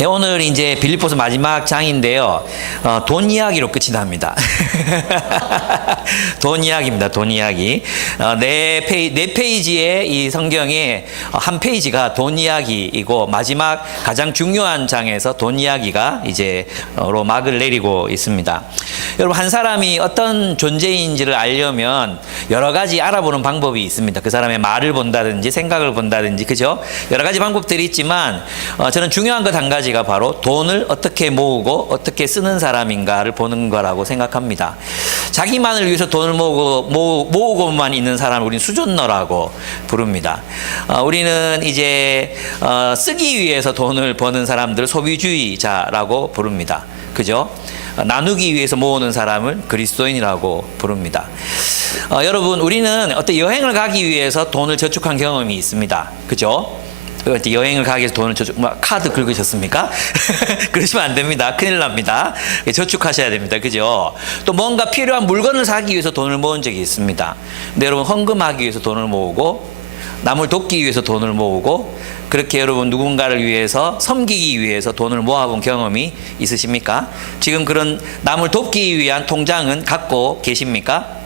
예, 오늘 이제 빌립보서 마지막 장인데요. 돈 이야기로 끝이 납니다. 돈 이야기입니다. 돈 이야기. 네 페이지의 이 성경의 한 페이지가 돈 이야기이고 마지막 가장 중요한 장에서 돈 이야기가 이제로 막을 내리고 있습니다. 여러분, 한 사람이 어떤 존재인지를 알려면 여러 가지 알아보는 방법이 있습니다. 그 사람의 말을 본다든지 생각을 본다든지, 그죠? 여러 가지 방법들이 있지만 저는 중요한 것 한 가지가 바로 돈을 어떻게 모으고 어떻게 쓰는 사람인가를 보는 거라고 생각합니다. 자기만을 위해서 돈을 모으고만 있는 사람을 우리는 수존너라고 부릅니다. 우리는 이제 쓰기 위해서 돈을 버는 사람들을 소비주의자라고 부릅니다. 그죠? 나누기 위해서 모으는 사람을 그리스도인이라고 부릅니다. 여러분, 우리는 어떤 여행을 가기 위해서 돈을 저축한 경험이 있습니다. 그죠? 여행을 가기 위해서 돈을 카드 긁으셨습니까? 그러시면 안 됩니다. 큰일 납니다. 저축하셔야 됩니다. 그죠? 또 뭔가 필요한 물건을 사기 위해서 돈을 모은 적이 있습니다. 근데 여러분, 헌금하기 위해서 돈을 모으고 남을 돕기 위해서 돈을 모으고 그렇게 여러분 누군가를 위해서 섬기기 위해서 돈을 모아본 경험이 있으십니까? 지금 그런 남을 돕기 위한 통장은 갖고 계십니까?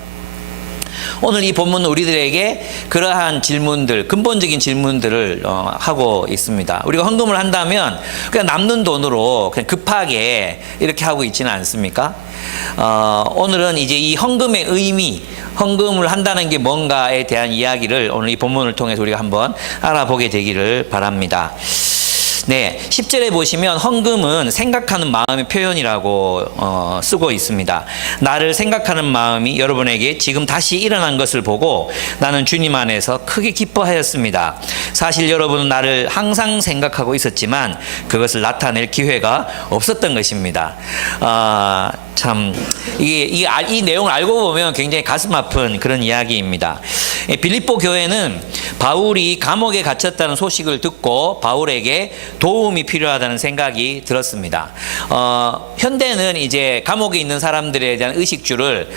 오늘 이 본문은 우리들에게 그러한 질문들, 근본적인 질문들을 하고 있습니다. 우리가 헌금을 한다면 그냥 남는 돈으로 그냥 급하게 이렇게 하고 있지는 않습니까? 오늘은 이제 이 헌금의 의미, 헌금을 한다는 게 뭔가에 대한 이야기를 오늘 이 본문을 통해서 우리가 한번 알아보게 되기를 바랍니다. 네, 10절에 보시면 헌금은 생각하는 마음의 표현이라고 쓰고 있습니다. 나를 생각하는 마음이 여러분에게 지금 다시 일어난 것을 보고 나는 주님 안에서 크게 기뻐하였습니다. 사실 여러분은 나를 항상 생각하고 있었지만 그것을 나타낼 기회가 없었던 것입니다. 참, 이 내용을 알고 보면 굉장히 가슴 아픈 그런 이야기입니다. 빌립보 교회는 바울이 감옥에 갇혔다는 소식을 듣고 바울에게 도움이 필요하다는 생각이 들었습니다. 현대는 이제 감옥에 있는 사람들에 대한 의식주를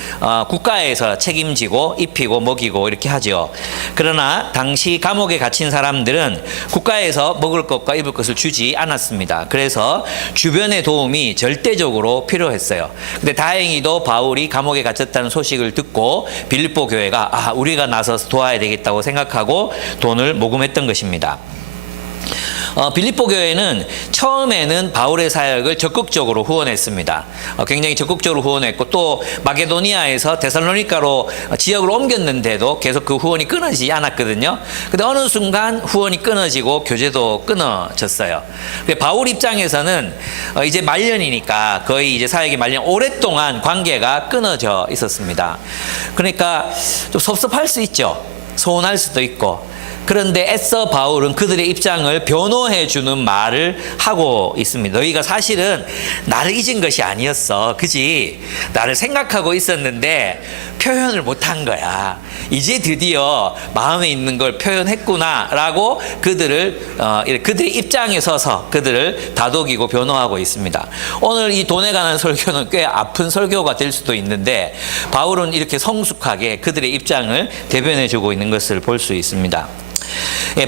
국가에서 책임지고 입히고 먹이고 이렇게 하죠. 그러나 당시 감옥에 갇힌 사람들은 국가에서 먹을 것과 입을 것을 주지 않았습니다. 그래서 주변의 도움이 절대적으로 필요했어요. 근데 다행히도 바울이 감옥에 갇혔다는 소식을 듣고 빌립보 교회가 우리가 나서서 도와야 되겠다고 생각하고 돈을 모금했던 것입니다. 빌립보 교회는 처음에는 바울의 사역을 적극적으로 후원했습니다. 굉장히 적극적으로 후원했고 또 마게도니아에서 데살로니가로 지역을 옮겼는데도 계속 그 후원이 끊어지지 않았거든요. 근데 어느 순간 후원이 끊어지고 교제도 끊어졌어요. 근데 바울 입장에서는 이제 말년이니까 거의 이제 사역이 말년 오랫동안 관계가 끊어져 있었습니다. 그러니까 좀 섭섭할 수 있죠. 서운할 수도 있고. 그런데 애써 바울은 그들의 입장을 변호해 주는 말을 하고 있습니다. 너희가 사실은 나를 잊은 것이 아니었어. 그지? 나를 생각하고 있었는데 표현을 못한 거야. 이제 드디어 마음에 있는 걸 표현했구나 라고 그들의 입장에 서서 그들을 다독이고 변호하고 있습니다. 오늘 이 돈에 관한 설교는 꽤 아픈 설교가 될 수도 있는데 바울은 이렇게 성숙하게 그들의 입장을 대변해 주고 있는 것을 볼 수 있습니다.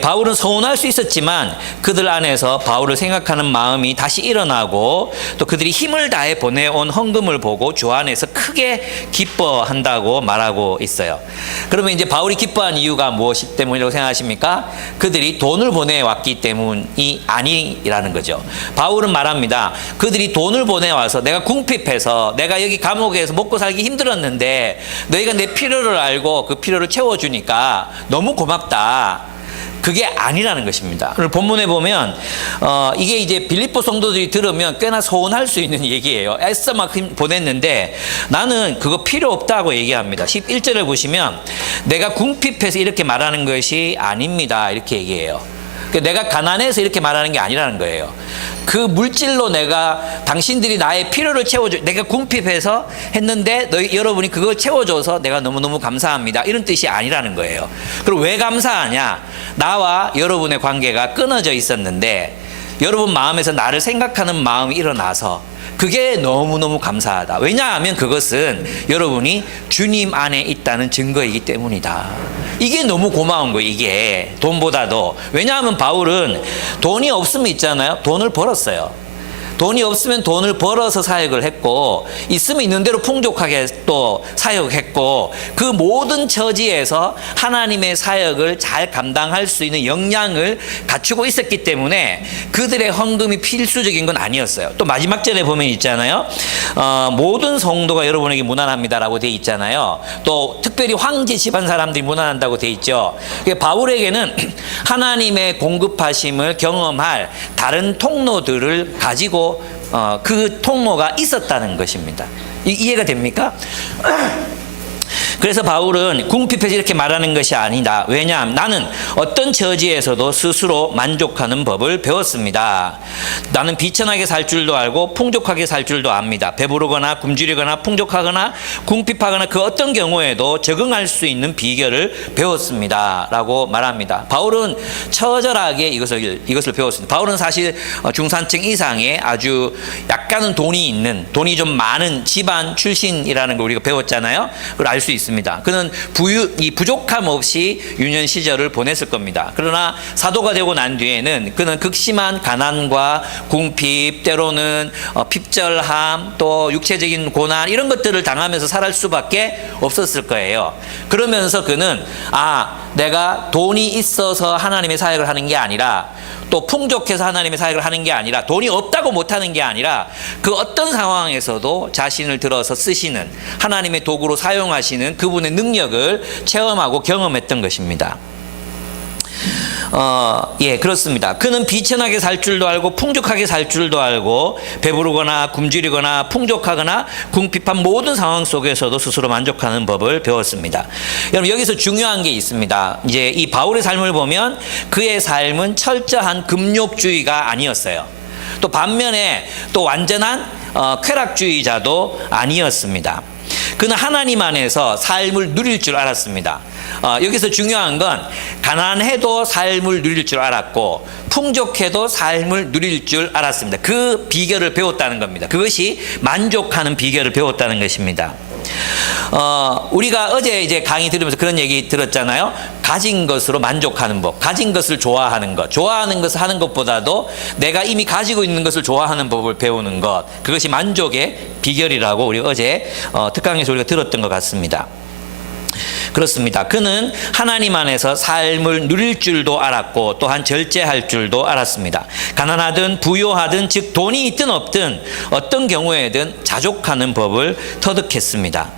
바울은 서운할 수 있었지만 그들 안에서 바울을 생각하는 마음이 다시 일어나고 또 그들이 힘을 다해 보내온 헌금을 보고 주 안에서 크게 기뻐한다고 말하고 있어요. 그러면 이제 바울이 기뻐한 이유가 무엇이 때문이라고 생각하십니까? 그들이 돈을 보내왔기 때문이 아니라는 거죠. 바울은 말합니다. 그들이 돈을 보내와서 내가 궁핍해서 내가 여기 감옥에서 먹고 살기 힘들었는데 너희가 내 필요를 알고 그 필요를 채워주니까 너무 고맙다. 그게 아니라는 것입니다. 오늘 본문에 보면 이게 이제 빌립보 성도들이 들으면 꽤나 서운할 수 있는 얘기예요. 애써 막 보냈는데 나는 그거 필요 없다고 얘기합니다. 11절을 보시면 내가 궁핍해서 이렇게 말하는 것이 아닙니다. 이렇게 얘기해요. 내가 가난해서 이렇게 말하는 게 아니라는 거예요. 그 물질로 내가 당신들이 나의 필요를 채워줘. 내가 궁핍해서 했는데 여러분이 그걸 채워줘서 내가 너무너무 감사합니다. 이런 뜻이 아니라는 거예요. 그리고 왜 감사하냐? 나와 여러분의 관계가 끊어져 있었는데 여러분 마음에서 나를 생각하는 마음이 일어나서 그게 너무너무 감사하다. 왜냐하면 그것은 여러분이 주님 안에 있다는 증거이기 때문이다. 이게 너무 고마운 거예요. 이게 돈보다도. 왜냐하면 바울은 돈이 없으면 있잖아요. 돈을 벌었어요. 돈이 없으면 돈을 벌어서 사역을 했고, 있으면 있는 대로 풍족하게 또 사역했고, 그 모든 처지에서 하나님의 사역을 잘 감당할 수 있는 역량을 갖추고 있었기 때문에 그들의 헌금이 필수적인 건 아니었어요. 또 마지막 절에 보면 있잖아요. 모든 성도가 여러분에게 무난합니다라고 돼 있잖아요. 또 특별히 황제 집안 사람들이 무난한다고 돼 있죠. 바울에게는 하나님의 공급하심을 경험할 다른 통로들을 가지고 그 통로가 있었다는 것입니다. 이해가 됩니까? 그래서 바울은 궁핍해서 이렇게 말하는 것이 아니다. 왜냐하면 나는 어떤 처지에서도 스스로 만족하는 법을 배웠습니다. 나는 비천하게 살 줄도 알고 풍족하게 살 줄도 압니다. 배부르거나 굶주리거나 풍족하거나 궁핍하거나 그 어떤 경우에도 적응할 수 있는 비결을 배웠습니다. 라고 말합니다. 바울은 처절하게 이것을 배웠습니다. 바울은 사실 중산층 이상의 아주 약간은 돈이 좀 많은 집안 출신이라는 걸 우리가 배웠잖아요. 그걸 알 수 있습니다. 그는 이 부족함 없이 유년 시절을 보냈을 겁니다. 그러나 사도가 되고 난 뒤에는 그는 극심한 가난과 궁핍, 때로는 핍절함, 또 육체적인 고난 이런 것들을 당하면서 살할 수밖에 없었을 거예요. 그러면서 그는 내가 돈이 있어서 하나님의 사역을 하는 게 아니라, 또 풍족해서 하나님의 사역을 하는 게 아니라, 돈이 없다고 못하는 게 아니라 그 어떤 상황에서도 자신을 들어서 쓰시는, 하나님의 도구로 사용하시는 그분의 능력을 체험하고 경험했던 것입니다. 그렇습니다. 그는 비천하게 살 줄도 알고 풍족하게 살 줄도 알고, 배부르거나 굶주리거나 풍족하거나 궁핍한 모든 상황 속에서도 스스로 만족하는 법을 배웠습니다. 여러분, 여기서 중요한 게 있습니다. 이제 이 바울의 삶을 보면 그의 삶은 철저한 금욕주의가 아니었어요. 또 반면에 또 완전한 쾌락주의자도 아니었습니다. 그는 하나님 안에서 삶을 누릴 줄 알았습니다. 여기서 중요한 건 가난해도 삶을 누릴 줄 알았고 풍족해도 삶을 누릴 줄 알았습니다. 그 비결을 배웠다는 겁니다. 그것이 만족하는 비결을 배웠다는 것입니다. 우리가 어제 이제 강의 들으면서 그런 얘기 들었잖아요. 가진 것으로 만족하는 법, 가진 것을 좋아하는 것, 좋아하는 것을 하는 것보다도 내가 이미 가지고 있는 것을 좋아하는 법을 배우는 것, 그것이 만족의 비결이라고 우리 어제 특강에서 우리가 들었던 것 같습니다. 그렇습니다. 그는 하나님 안에서 삶을 누릴 줄도 알았고 또한 절제할 줄도 알았습니다. 가난하든 부유하든, 즉 돈이 있든 없든 어떤 경우에든 자족하는 법을 터득했습니다.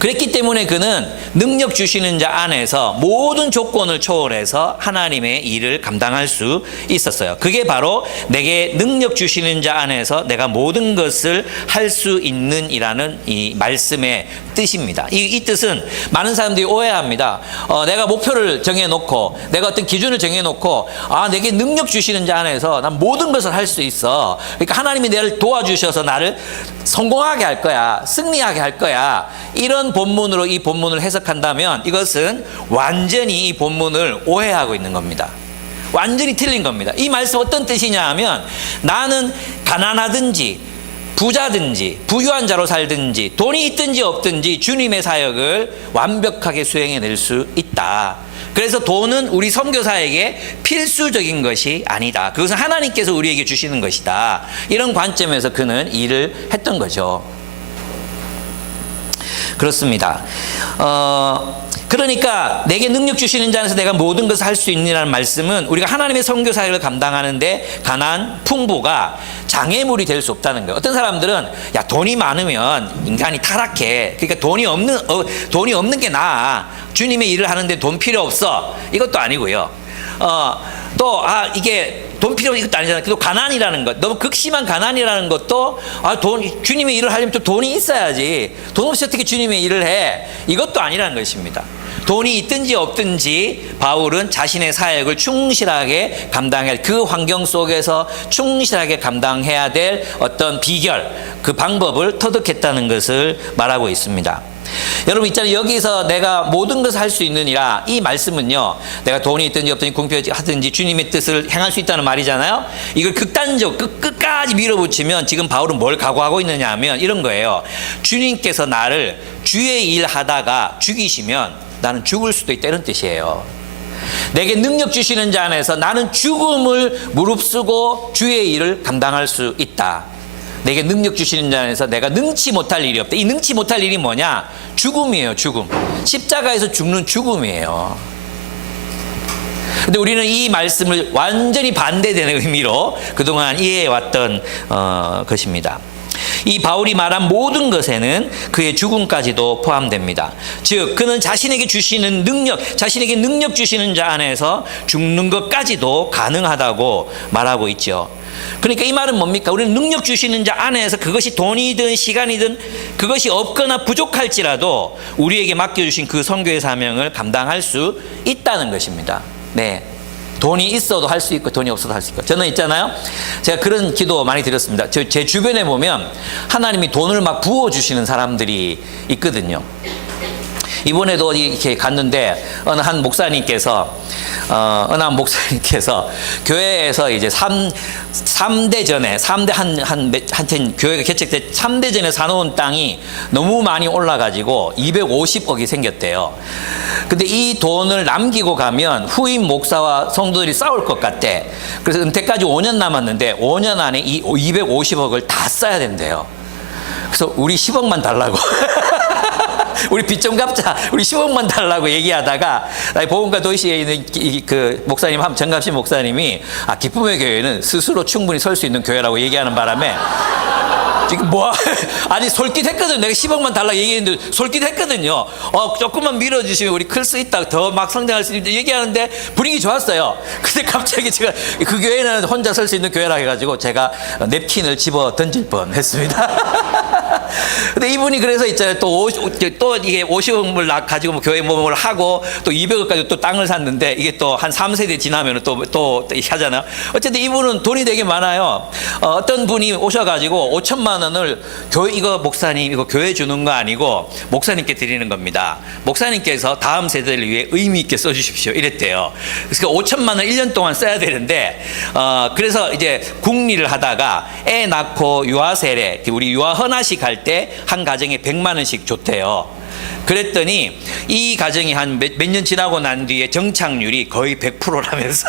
그랬기 때문에 그는 능력 주시는 자 안에서 모든 조건을 초월해서 하나님의 일을 감당할 수 있었어요. 그게 바로 내게 능력 주시는 자 안에서 내가 모든 것을 할 수 있는 이라는 이 말씀의 뜻입니다. 이 뜻은 많은 사람들이 오해합니다. 내가 목표를 정해놓고 내가 어떤 기준을 정해놓고 내게 능력 주시는 자 안에서 난 모든 것을 할 수 있어. 그러니까 하나님이 나를 도와주셔서 나를 성공하게 할 거야, 승리하게 할 거야, 이런 본문으로 이 본문을 해석한다면 이것은 완전히 이 본문을 오해하고 있는 겁니다. 완전히 틀린 겁니다. 이 말씀 어떤 뜻이냐 하면, 나는 가난하든지 부자든지 부유한 자로 살든지 돈이 있든지 없든지 주님의 사역을 완벽하게 수행해낼 수 있다. 그래서 돈은 우리 선교사에게 필수적인 것이 아니다. 그것은 하나님께서 우리에게 주시는 것이다. 이런 관점에서 그는 일을 했던 거죠. 그렇습니다. 그러니까 내게 능력 주시는 자 안에서 내가 모든 것을 할 수 있느라는 말씀은 우리가 하나님의 선교 사역을 감당하는데 가난, 풍부가 장애물이 될 수 없다는 거예요. 어떤 사람들은 돈이 많으면 인간이 타락해. 그러니까 돈이 없는 게 나아. 주님의 일을 하는데 돈 필요 없어. 이것도 아니고요. 이게 돈 필요 이것도 아니잖아요. 또 가난이라는 것, 너무 극심한 가난이라는 것도 주님의 일을 하려면 또 돈이 있어야지. 돈 없이 어떻게 주님의 일을 해? 이것도 아니라는 것입니다. 돈이 있든지 없든지 바울은 자신의 사역을 충실하게 감당할, 그 환경 속에서 충실하게 감당해야 될 어떤 비결, 그 방법을 터득했다는 것을 말하고 있습니다. 여러분 있잖아요. 여기서 내가 모든 것을 할 수 있느니라, 이 말씀은요, 내가 돈이 있든지 없든지 궁핍하든지 주님의 뜻을 행할 수 있다는 말이잖아요. 이걸 끝까지 밀어붙이면 지금 바울은 뭘 각오하고 있느냐 하면 이런 거예요. 주님께서 나를 주의 일 하다가 죽이시면 나는 죽을 수도 있다 이런 뜻이에요. 내게 능력 주시는 자 안에서 나는 죽음을 무릅쓰고 주의 일을 감당할 수 있다. 내게 능력 주시는 자 안에서 내가 능치 못할 일이 없다. 이 능치 못할 일이 뭐냐? 죽음이에요. 죽음. 십자가에서 죽는 죽음이에요. 근데 우리는 이 말씀을 완전히 반대되는 의미로 그동안 이해해왔던 것입니다. 이 바울이 말한 모든 것에는 그의 죽음까지도 포함됩니다. 즉 그는 자신에게 주시는 능력, 자신에게 능력 주시는 자 안에서 죽는 것까지도 가능하다고 말하고 있죠. 그러니까 이 말은 뭡니까? 우리는 능력 주시는 자 안에서 그것이 돈이든 시간이든 그것이 없거나 부족할지라도 우리에게 맡겨주신 그 선교의 사명을 감당할 수 있다는 것입니다. 네. 돈이 있어도 할 수 있고 돈이 없어도 할 수 있고. 저는 있잖아요. 제가 그런 기도 많이 드렸습니다. 제 주변에 보면 하나님이 돈을 막 부어주시는 사람들이 있거든요. 이번에도 이렇게 갔는데 어느 한 목사님께서 교회에서 이제 3대 한ten 교회가 개척돼 3대 전에 사놓은 땅이 너무 많이 올라가지고 250억이 생겼대요. 근데 이 돈을 남기고 가면 후임 목사와 성도들이 싸울 것 같대. 그래서 은퇴까지 5년 남았는데 5년 안에 이 250억을 다 써야 된대요. 그래서 우리 10억만 달라고. 우리 빚 좀 갚자. 우리 10억만 달라고 얘기하다가 보험가 도시에 있는 그 목사님, 정갑신 목사님이 기쁨의 교회는 스스로 충분히 설 수 있는 교회라고 얘기하는 바람에 지금 아니 솔깃했거든. 내가 10억만 달라고 얘기했는데 솔깃했거든요. 조금만 밀어주시면 우리 클 수 있다. 더 막 성장할 수 있다. 얘기하는데 분위기 좋았어요. 근데 갑자기 제가 그 교회는 혼자 설 수 있는 교회라 해가지고 제가 냅킨을 집어 던질 뻔했습니다. 근데 이분이 그래서 있잖아요. 또 이게 50억을 가지고 교회 모험을 하고 또 200억까지 또 땅을 샀는데 이게 또 한 3세대 지나면 또 하잖아요. 어쨌든 이분은 돈이 되게 많아요. 어떤 분이 오셔가지고 5천만 원을 목사님 이거 교회 주는 거 아니고 목사님께 드리는 겁니다. 목사님께서 다음 세대를 위해 의미 있게 써주십시오. 이랬대요. 그래서 5천만 원 1년 동안 써야 되는데 그래서 이제 국리를 하다가 애 낳고 유아 세례 우리 유아 헌화식 할 때 한 가정에 100만 원씩 줬대요. 그랬더니 이 가정이 한 몇 년 지나고 난 뒤에 정착률이 거의 100%라면서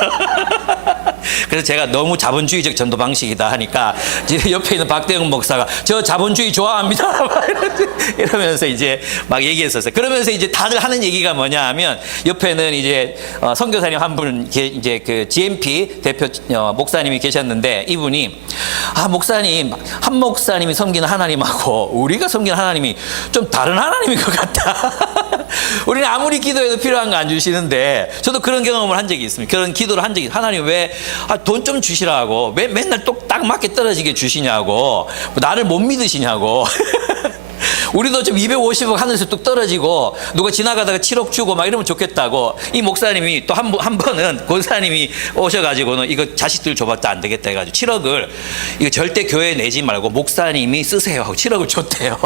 그래서 제가 너무 자본주의적 전도 방식이다 하니까 옆에 있는 박대웅 목사가 저 자본주의 좋아합니다 이러면서 이제 막 얘기했었어요. 그러면서 이제 다들 하는 얘기가 뭐냐 하면 옆에는 이제 선교사님 한 분 이제 그 GMP 대표 목사님이 계셨는데 이분이 목사님 한 목사님이 섬기는 하나님하고 우리가 섬기는 하나님이 좀 다른 하나님인 것 같다. 우리는 아무리 기도해도 필요한 거 안 주시는데 저도 그런 경험을 한 적이 있습니다. 그런 기도를 한 적이 하나님 왜 돈 좀 주시라고 맨날 딱 맞게 떨어지게 주시냐고 나를 못 믿으시냐고 우리도 좀 250억 하늘에서 뚝 떨어지고 누가 지나가다가 7억 주고 막 이러면 좋겠다고 이 목사님이 또 한 번은 권사님이 오셔가지고는 이거 자식들 줘봤자 안 되겠다 해가지고 7억을 이거 절대 교회에 내지 말고 목사님이 쓰세요 하고 7억을 줬대요.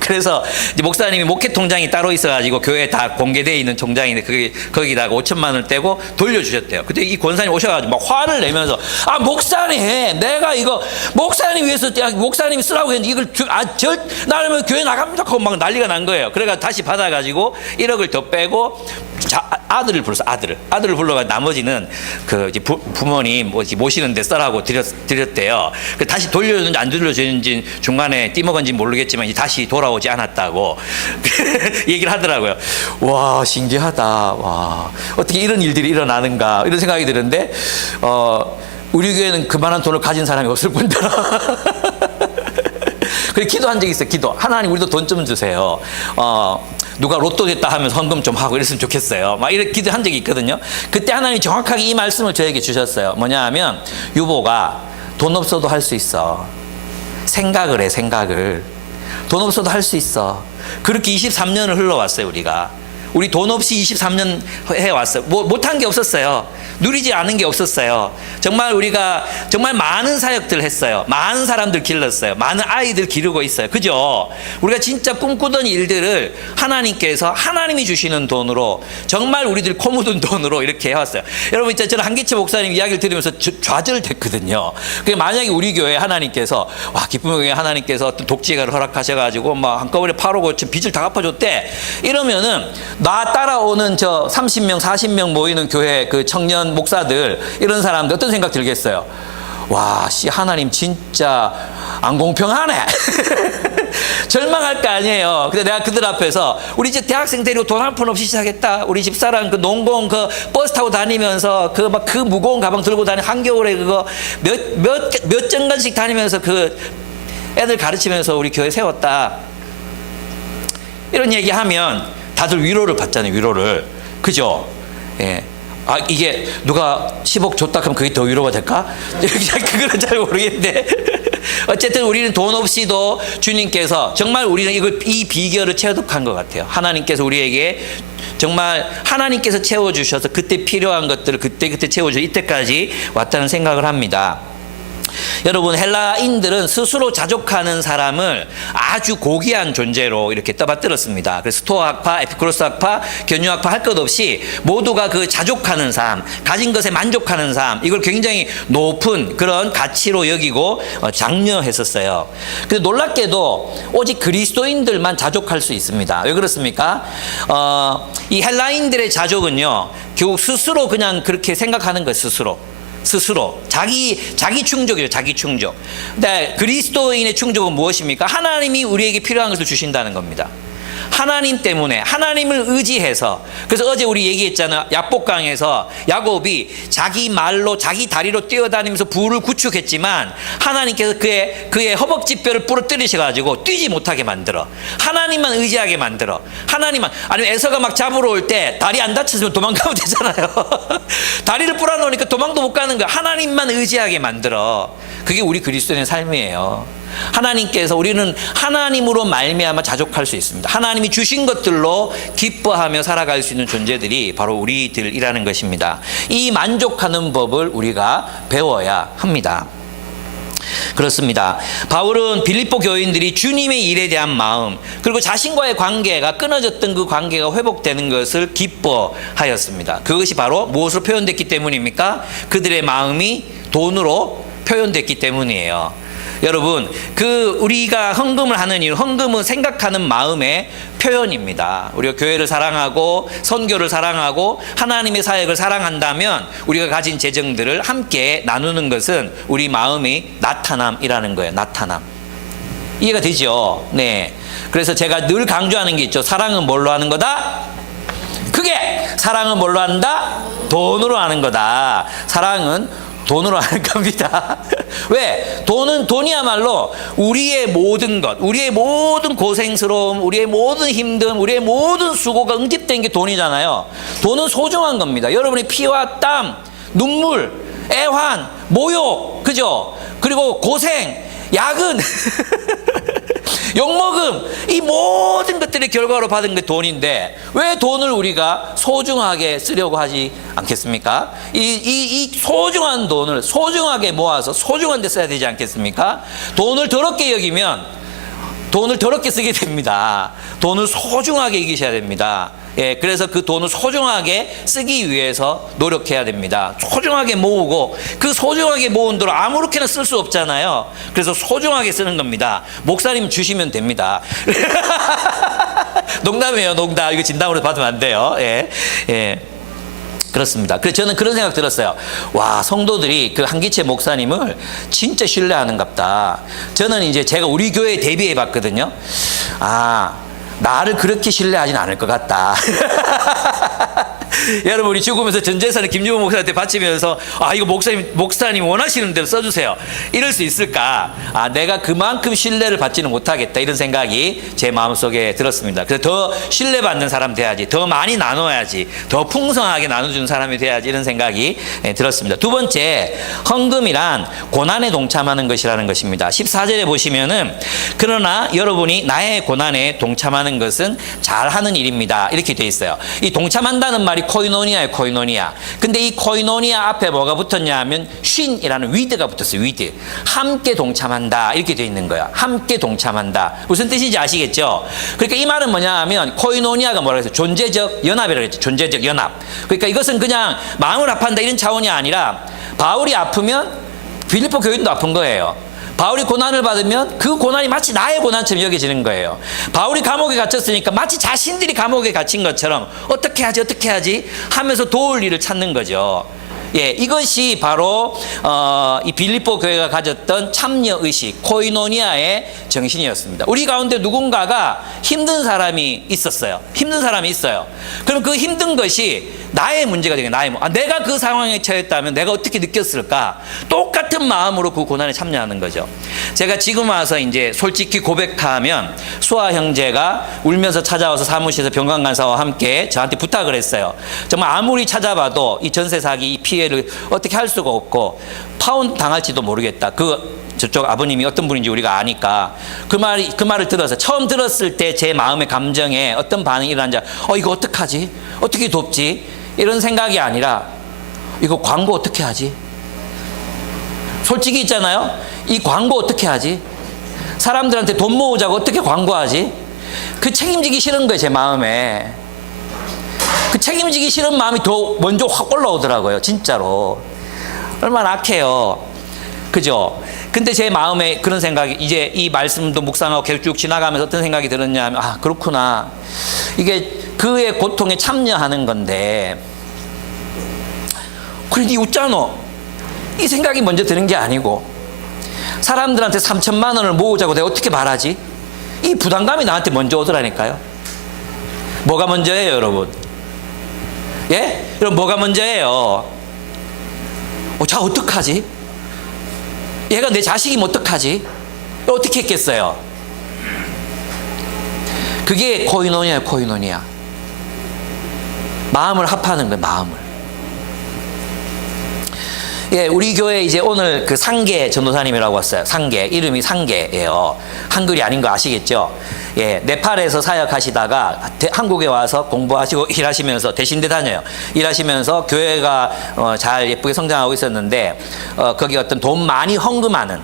그래서 이제 목사님이 목회 통장이 따로 있어가지고 교회에 다 공개되어 있는 통장인데 거기다가 5천만 원을 떼고 돌려주셨대요. 그때 이 권사님 오셔가지고 막 화를 내면서 목사님 내가 이거 목사님 위해서 목사님이 쓰라고 했는데 이걸 나는 교회 나갑니다 하고 막 난리가 난 거예요. 그래가 다시 받아가지고 1억을 더 빼고 아들을 불렀어. 아들을 불러가 나머지는 그 이제 부모님 모시는데 써라고 드렸대요. 다시 돌려줬는지 안 돌려줬는지 중간에 띠먹은지 모르겠지만 다시 돌아오지 않았다고 얘기를 하더라고요. 와 신기하다. 와 어떻게 이런 일들이 일어나는가 이런 생각이 드는데 우리 교회는 그만한 돈을 가진 사람이 없을 뿐더러 그래 기도한 적이 있어요. 기도. 하나님 우리도 돈 좀 주세요. 누가 로또 됐다 하면 헌금 좀 하고 이랬으면 좋겠어요. 막 이렇게 기도한 적이 있거든요. 그때 하나님이 정확하게 이 말씀을 저에게 주셨어요. 뭐냐 하면 유보가 돈 없어도 할 수 있어. 생각을 해. 돈 없어도 할 수 있어. 그렇게 23년을 흘러왔어요. 우리 돈 없이 23년 해왔어요. 못한 게 없었어요. 누리지 않은 게 없었어요. 정말 우리가 정말 많은 사역들 했어요. 많은 사람들 길렀어요. 많은 아이들 기르고 있어요. 그죠? 우리가 진짜 꿈꾸던 일들을 하나님께서 하나님이 주시는 돈으로 정말 우리들 코 묻은 돈으로 이렇게 해왔어요. 여러분 진짜 저는 한기채 목사님 이야기를 들으면서 좌절됐거든요. 만약에 우리 교회 하나님께서 기쁨의 교회 하나님께서 어떤 독재가를 허락하셔가지고 막 한꺼번에 8억 5천 빚을 다 갚아줬대. 이러면은 나 따라오는 저 30명, 40명 모이는 교회 그 청년 목사들, 이런 사람들 어떤 생각 들겠어요? 와, 하나님 진짜 안 공평하네. 절망할 거 아니에요. 근데 내가 그들 앞에서 우리 이제 대학생 데리고 돈 한 푼 없이 시작했다. 우리 집사람 그 농공 그 버스 타고 다니면서 그 무거운 가방 들고 다니 한겨울에 그거 몇 정간씩 다니면서 그 애들 가르치면서 우리 교회 세웠다. 이런 얘기하면 다들 위로를 받잖아요. 위로를. 그죠? 예. 아, 이게 누가 10억 줬다 하면 그게 더 위로가 될까? 그거는 잘 모르겠는데. 어쨌든 우리는 돈 없이도 주님께서 정말 우리는 이 비결을 체득한 것 같아요. 하나님께서 우리에게 정말 하나님께서 채워주셔서 그때 필요한 것들을 그때 채워주셔서 이때까지 왔다는 생각을 합니다. 여러분, 헬라인들은 스스로 자족하는 사람을 아주 고귀한 존재로 이렇게 떠받들었습니다. 그래서 스토아학파, 에피쿠로스학파, 견유학파 할 것 없이 모두가 그 자족하는 삶, 가진 것에 만족하는 삶, 이걸 굉장히 높은 그런 가치로 여기고 장려했었어요. 근데 놀랍게도 오직 그리스도인들만 자족할 수 있습니다. 왜 그렇습니까? 이 헬라인들의 자족은요, 결국 스스로 그냥 그렇게 생각하는 거예요. 스스로 자기 충족이에요. 자기 충족. 근데 그리스도인의 충족은 무엇입니까? 하나님이 우리에게 필요한 것을 주신다는 겁니다. 하나님 때문에, 하나님을 의지해서. 그래서 어제 우리 얘기했잖아요. 야복강에서 야곱이 자기 말로 자기 다리로 뛰어다니면서 부를 구축했지만 하나님께서 그의 허벅지뼈를 부러뜨리셔가지고 뛰지 못하게 만들어. 하나님만 의지하게 만들어. 하나님만. 아니면 에서가 막 잡으러 올 때 다리 안 다쳤으면 도망가면 되잖아요. 다리를 부러놓으니까 도망도 못 가는 거야. 하나님만 의지하게 만들어. 그게 우리 그리스도인의 삶이에요. 하나님께서, 우리는 하나님으로 말미암아 자족할 수 있습니다. 하나님이 주신 것들로 기뻐하며 살아갈 수 있는 존재들이 바로 우리들이라는 것입니다. 이 만족하는 법을 우리가 배워야 합니다. 그렇습니다. 바울은 빌립보 교인들이 주님의 일에 대한 마음, 그리고 자신과의 관계가 끊어졌던 그 관계가 회복되는 것을 기뻐하였습니다. 그것이 바로 무엇으로 표현됐기 때문입니까? 그들의 마음이 돈으로 표현됐기 때문이에요. 여러분, 우리가 헌금을 하는 이유, 헌금은 생각하는 마음의 표현입니다. 우리가 교회를 사랑하고 선교를 사랑하고 하나님의 사역을 사랑한다면 우리가 가진 재정들을 함께 나누는 것은 우리 마음의 나타남이라는 거예요. 나타남. 이해가 되죠? 네. 그래서 제가 늘 강조하는 게 있죠. 사랑은 뭘로 하는 거다? 그게 사랑은 뭘로 한다? 돈으로 하는 거다. 사랑은 돈으로 하는 겁니다. 왜? 돈이야말로 우리의 모든 것, 우리의 모든 고생스러움, 우리의 모든 힘듦, 우리의 모든 수고가 응집된 게 돈이잖아요. 돈은 소중한 겁니다. 여러분의 피와 땀, 눈물, 애환, 모욕, 그죠? 그리고 고생, 야근, 욕먹음, 이 모든 것들의 결과로 받은 게 돈인데 왜 돈을 우리가 소중하게 쓰려고 하지 않겠습니까? 이 소중한 돈을 소중하게 모아서 소중한 데 써야 되지 않겠습니까? 돈을 더럽게 여기면 돈을 더럽게 쓰게 됩니다. 돈을 소중하게 여기셔야 됩니다. 예, 그래서 그 돈을 소중하게 쓰기 위해서 노력해야 됩니다. 소중하게 모으고 그 소중하게 모은 돈을 아무렇게나 쓸 수 없잖아요. 그래서 소중하게 쓰는 겁니다. 목사님 주시면 됩니다. 농담이에요, 농담. 이거 진담으로 받으면 안 돼요. 예, 예. 그렇습니다. 그래서 저는 그런 생각 들었어요. 와, 성도들이 그 한기채 목사님을 진짜 신뢰하는갑다. 저는 이제 제가 우리 교회에 대비해 봤거든요. 아, 나를 그렇게 신뢰하진 않을 것 같다. 여러분, 우리 죽으면서 전 재산을 김주호 목사한테 바치면서 이거 목사님 원하시는 대로 써주세요. 이럴 수 있을까? 내가 그만큼 신뢰를 받지는 못하겠다. 이런 생각이 제 마음속에 들었습니다. 그래서 더 신뢰받는 사람 돼야지. 더 많이 나눠야지. 더 풍성하게 나눠주는 사람이 돼야지. 이런 생각이 들었습니다. 두 번째, 헌금이란 고난에 동참하는 것이라는 것입니다. 14절에 보시면은 그러나 여러분이 나의 고난에 동참하는 것은 잘하는 일입니다. 이렇게 돼 있어요. 이 동참한다는 말이 코이노니아예요. 코이노니아. 근데 이 코이노니아 앞에 뭐가 붙었냐 하면 쉰이라는 위드가 붙었어요. 위드. 함께 동참한다. 이렇게 돼 있는 거야. 함께 동참한다. 무슨 뜻인지 아시겠죠? 그러니까 이 말은 뭐냐 하면 코이노니아가 뭐라고 해서 존재적 연합이라고 했죠. 존재적 연합. 그러니까 이것은 그냥 마음을 아파한다 이런 차원이 아니라 바울이 아프면 빌립보 교인도 아픈 거예요. 바울이 고난을 받으면 그 고난이 마치 나의 고난처럼 여겨지는 거예요. 바울이 감옥에 갇혔으니까 마치 자신들이 감옥에 갇힌 것처럼 어떻게 하지 하면서 도울 일을 찾는 거죠. 예, 이것이 바로 이 빌립보 교회가 가졌던 참여 의식, 코이노니아의 정신이었습니다. 우리 가운데 누군가가 힘든 사람이 있었어요. 힘든 사람이 있어요. 그럼 그 힘든 것이 나의 문제가 되게 내가 그 상황에 처했다면 내가 어떻게 느꼈을까? 똑같은 마음으로 그 고난에 참여하는 거죠. 제가 지금 와서 이제 솔직히 고백하면 수아 형제가 울면서 찾아와서 사무실에서 병관 간사와 함께 저한테 부탁을 했어요. 정말 아무리 찾아봐도 이 전세 사기 이 피해를 어떻게 할 수가 없고 파혼 당할지도 모르겠다. 저쪽 아버님이 어떤 분인지 우리가 아니까 그 말을 들어서 처음 들었을 때 제 마음의 감정에 어떤 반응이 일어난지 이거 어떡하지? 어떻게 돕지? 이런 생각이 아니라 이거 광고 어떻게 하지? 솔직히 있잖아요. 이 광고 어떻게 하지? 사람들한테 돈 모으자고 어떻게 광고하지? 그 책임지기 싫은 거예요, 제 마음에. 그 책임지기 싫은 마음이 더 먼저 확 올라오더라고요, 진짜로. 얼마나 악해요. 그죠? 근데 제 마음에 그런 생각이, 이제 이 말씀도 묵상하고 계속 쭉 지나가면서 어떤 생각이 들었냐 하면, 그렇구나. 이게 그의 고통에 참여하는 건데, 그래, 니 웃잖아. 이 생각이 먼저 드는 게 아니고, 사람들한테 3천만 원을 모으자고 내가 어떻게 말하지? 이 부담감이 나한테 먼저 오더라니까요. 뭐가 먼저예요, 여러분? 예? 여러분, 뭐가 먼저예요? 자, 어떡하지? 얘가 내 자식이면 어떡하지? 어떻게 했겠어요? 그게 코이노니아예요, 코이노니아. 마음을 합하는 거예요, 마음을. 예, 우리 교회 이제 오늘 그 상계 전도사님이라고 왔어요. 상계. 이름이 상계예요. 한글이 아닌 거 아시겠죠? 예, 네팔에서 사역하시다가 한국에 와서 공부하시고 일하시면서 대신대 다녀요. 일하시면서 교회가 잘 예쁘게 성장하고 있었는데 거기 어떤 돈 많이 헌금하는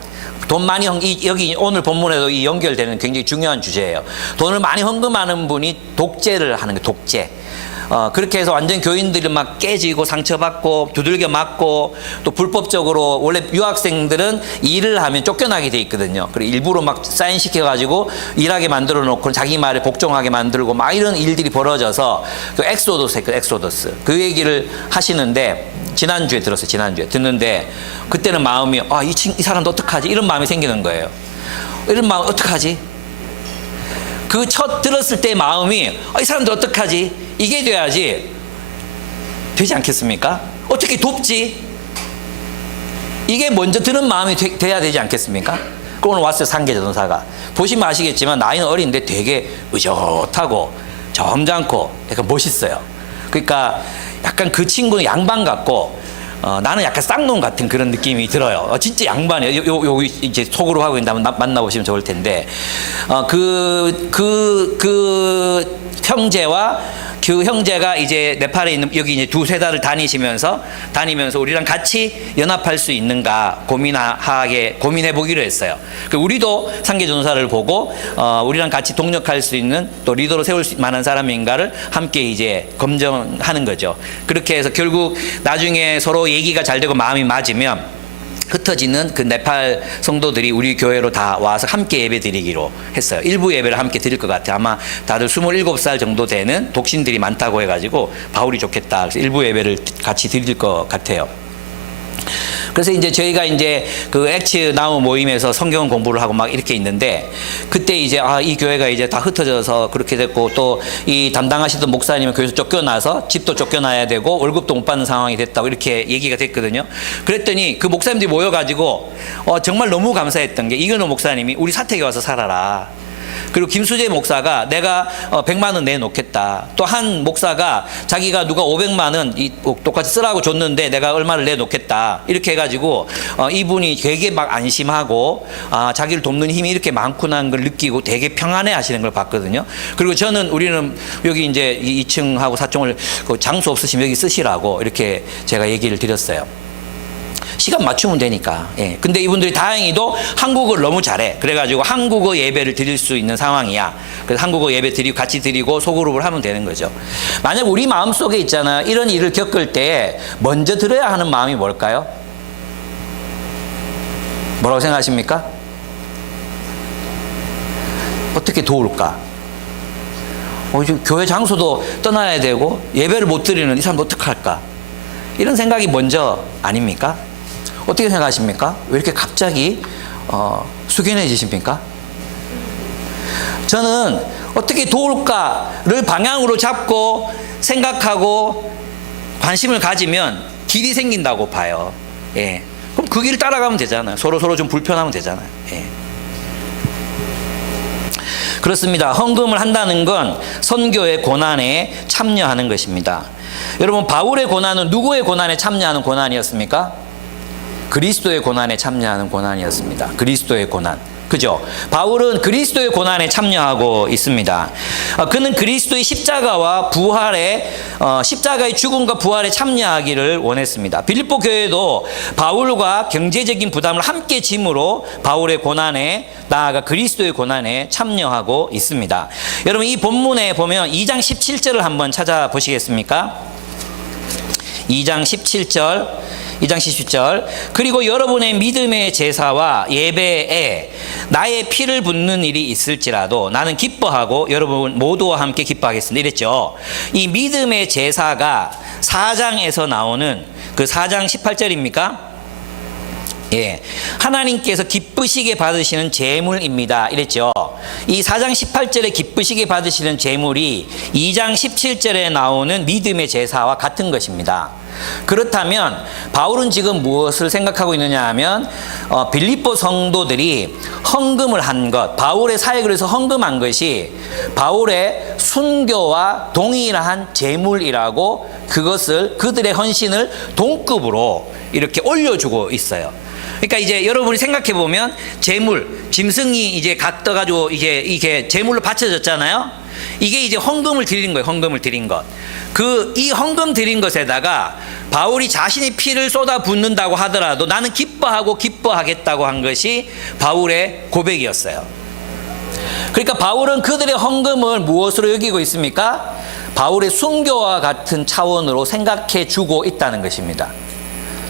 여기 오늘 본문에도 이 연결되는 굉장히 중요한 주제예요. 돈을 많이 헌금하는 분이 독재를 하는 거예요. 독재. 그렇게 해서 완전 교인들이 막 깨지고 상처받고 두들겨 맞고 또 불법적으로 원래 유학생들은 일을 하면 쫓겨나게 돼 있거든요. 그리고 일부러 막 사인시켜가지고 일하게 만들어 놓고 자기 말에 복종하게 만들고 막 이런 일들이 벌어져서 그 엑소더스 했거든요. 엑소더스. 그 얘기를 하시는데 지난주에 들었어요. 지난주에 듣는데 그때는 마음이 이 사람도 어떡하지? 이런 마음이 생기는 거예요. 이런 마음 어떡하지? 그 첫 들었을 때 마음이 이 사람들 어떡하지? 이게 돼야지 되지 않겠습니까? 어떻게 돕지? 이게 먼저 드는 마음이 돼야 되지 않겠습니까? 오늘 왔어요, 상계 전도사가. 보시면 아시겠지만 나이는 어린데 되게 의젓하고 점잖고 약간 멋있어요. 그러니까 약간 그 친구는 양반 같고 나는 약간 쌍놈 같은 그런 느낌이 들어요. 진짜 양반이에요. 요 이제 속으로 하고 있는데 한번 만나보시면 좋을 텐데, 그 형제가 이제 네팔에 있는 여기 이제 두세 달을 다니면서 우리랑 같이 연합할 수 있는가 고민해 보기로 했어요. 우리도 상계 전도사를 보고 우리랑 같이 동력할 수 있는 또 리더로 세울 만한 사람인가를 함께 이제 검증하는 거죠. 그렇게 해서 결국 나중에 서로 얘기가 잘 되고 마음이 맞으면 흩어지는 그 네팔 성도들이 우리 교회로 다 와서 함께 예배 드리기로 했어요. 일부 예배를 함께 드릴 것 같아요. 아마 다들 27살 정도 되는 독신들이 많다고 해가지고 바울이 좋겠다. 그래서 일부 예배를 같이 드릴 것 같아요. 그래서 이제 저희가 이제 그 액츠 나우 모임에서 성경 공부를 하고 막 이렇게 있는데 그때 이제 이 교회가 이제 다 흩어져서 그렇게 됐고 또 이 담당하시던 목사님은 교회에서 쫓겨나서 집도 쫓겨나야 되고 월급도 못 받는 상황이 됐다고 이렇게 얘기가 됐거든요. 그랬더니 그 목사님들이 모여가지고 정말 너무 감사했던 게 이근호 목사님이 우리 사택에 와서 살아라. 그리고 김수재 목사가 내가 100만 원 내놓겠다. 또 한 목사가 자기가 누가 500만 원 똑같이 쓰라고 줬는데 내가 얼마를 내놓겠다. 이렇게 해가지고 이분이 되게 막 안심하고 자기를 돕는 힘이 이렇게 많구나 걸 느끼고 되게 평안해 하시는 걸 봤거든요. 그리고 우리는 여기 이제 2층하고 4층을 장소 없으시면 여기 쓰시라고 이렇게 제가 얘기를 드렸어요. 시간 맞추면 되니까. 예. 근데 이분들이 다행히도 한국어를 너무 잘해. 그래가지고 한국어 예배를 드릴 수 있는 상황이야. 그래서 한국어 예배 드리고 같이 드리고 소그룹을 하면 되는 거죠. 만약 우리 마음속에 있잖아. 이런 일을 겪을 때 먼저 들어야 하는 마음이 뭘까요? 뭐라고 생각하십니까? 어떻게 도울까? 지금 교회 장소도 떠나야 되고 예배를 못 드리는 이 사람 어떡할까? 이런 생각이 먼저 아닙니까? 어떻게 생각하십니까? 왜 이렇게 갑자기 숙연해지십니까? 저는 어떻게 도울까를 방향으로 잡고 생각하고 관심을 가지면 길이 생긴다고 봐요. 예. 그럼 그 길을 따라가면 되잖아요. 서로 좀 불편하면 되잖아요. 예. 그렇습니다. 헌금을 한다는 건 선교의 고난에 참여하는 것입니다. 여러분, 바울의 고난은 누구의 고난에 참여하는 고난이었습니까? 그리스도의 고난에 참여하는 고난이었습니다. 그리스도의 고난. 그죠? 바울은 그리스도의 고난에 참여하고 있습니다. 그는 그리스도의 십자가와 부활에 십자가의 죽음과 부활에 참여하기를 원했습니다. 빌립보 교회도 바울과 경제적인 부담을 함께 짐으로 바울의 고난에 나아가 그리스도의 고난에 참여하고 있습니다. 여러분, 이 본문에 보면 2장 17절을 한번 찾아보시겠습니까? 2장 17절. 그리고 여러분의 믿음의 제사와 예배에 나의 피를 붓는 일이 있을지라도 나는 기뻐하고 여러분 모두와 함께 기뻐하겠습니다. 이랬죠. 이 믿음의 제사가 4장에서 나오는 그 4장 18절입니까? 예, 하나님께서 기쁘시게 받으시는 제물입니다. 이랬죠. 이 4장 18절에 기쁘시게 받으시는 제물이 2장 17절에 나오는 믿음의 제사와 같은 것입니다. 그렇다면 바울은 지금 무엇을 생각하고 있느냐 하면 빌립보 성도들이 헌금을 한 것, 바울의 사역을 위해서 헌금한 것이 바울의 순교와 동일한 제물이라고 그것을 그들의 헌신을 동급으로 이렇게 올려주고 있어요. 그러니까 이제 여러분이 생각해 보면 제물, 짐승이 이제 갓 떠가지고 이게 제물로 바쳐졌잖아요. 이게 이제 헌금을 드린 거예요. 헌금을 드린 것. 이 헌금 드린 것에다가 바울이 자신의 피를 쏟아 붓는다고 하더라도 나는 기뻐하겠다고 한 것이 바울의 고백이었어요. 그러니까 바울은 그들의 헌금을 무엇으로 여기고 있습니까? 바울의 순교와 같은 차원으로 생각해 주고 있다는 것입니다.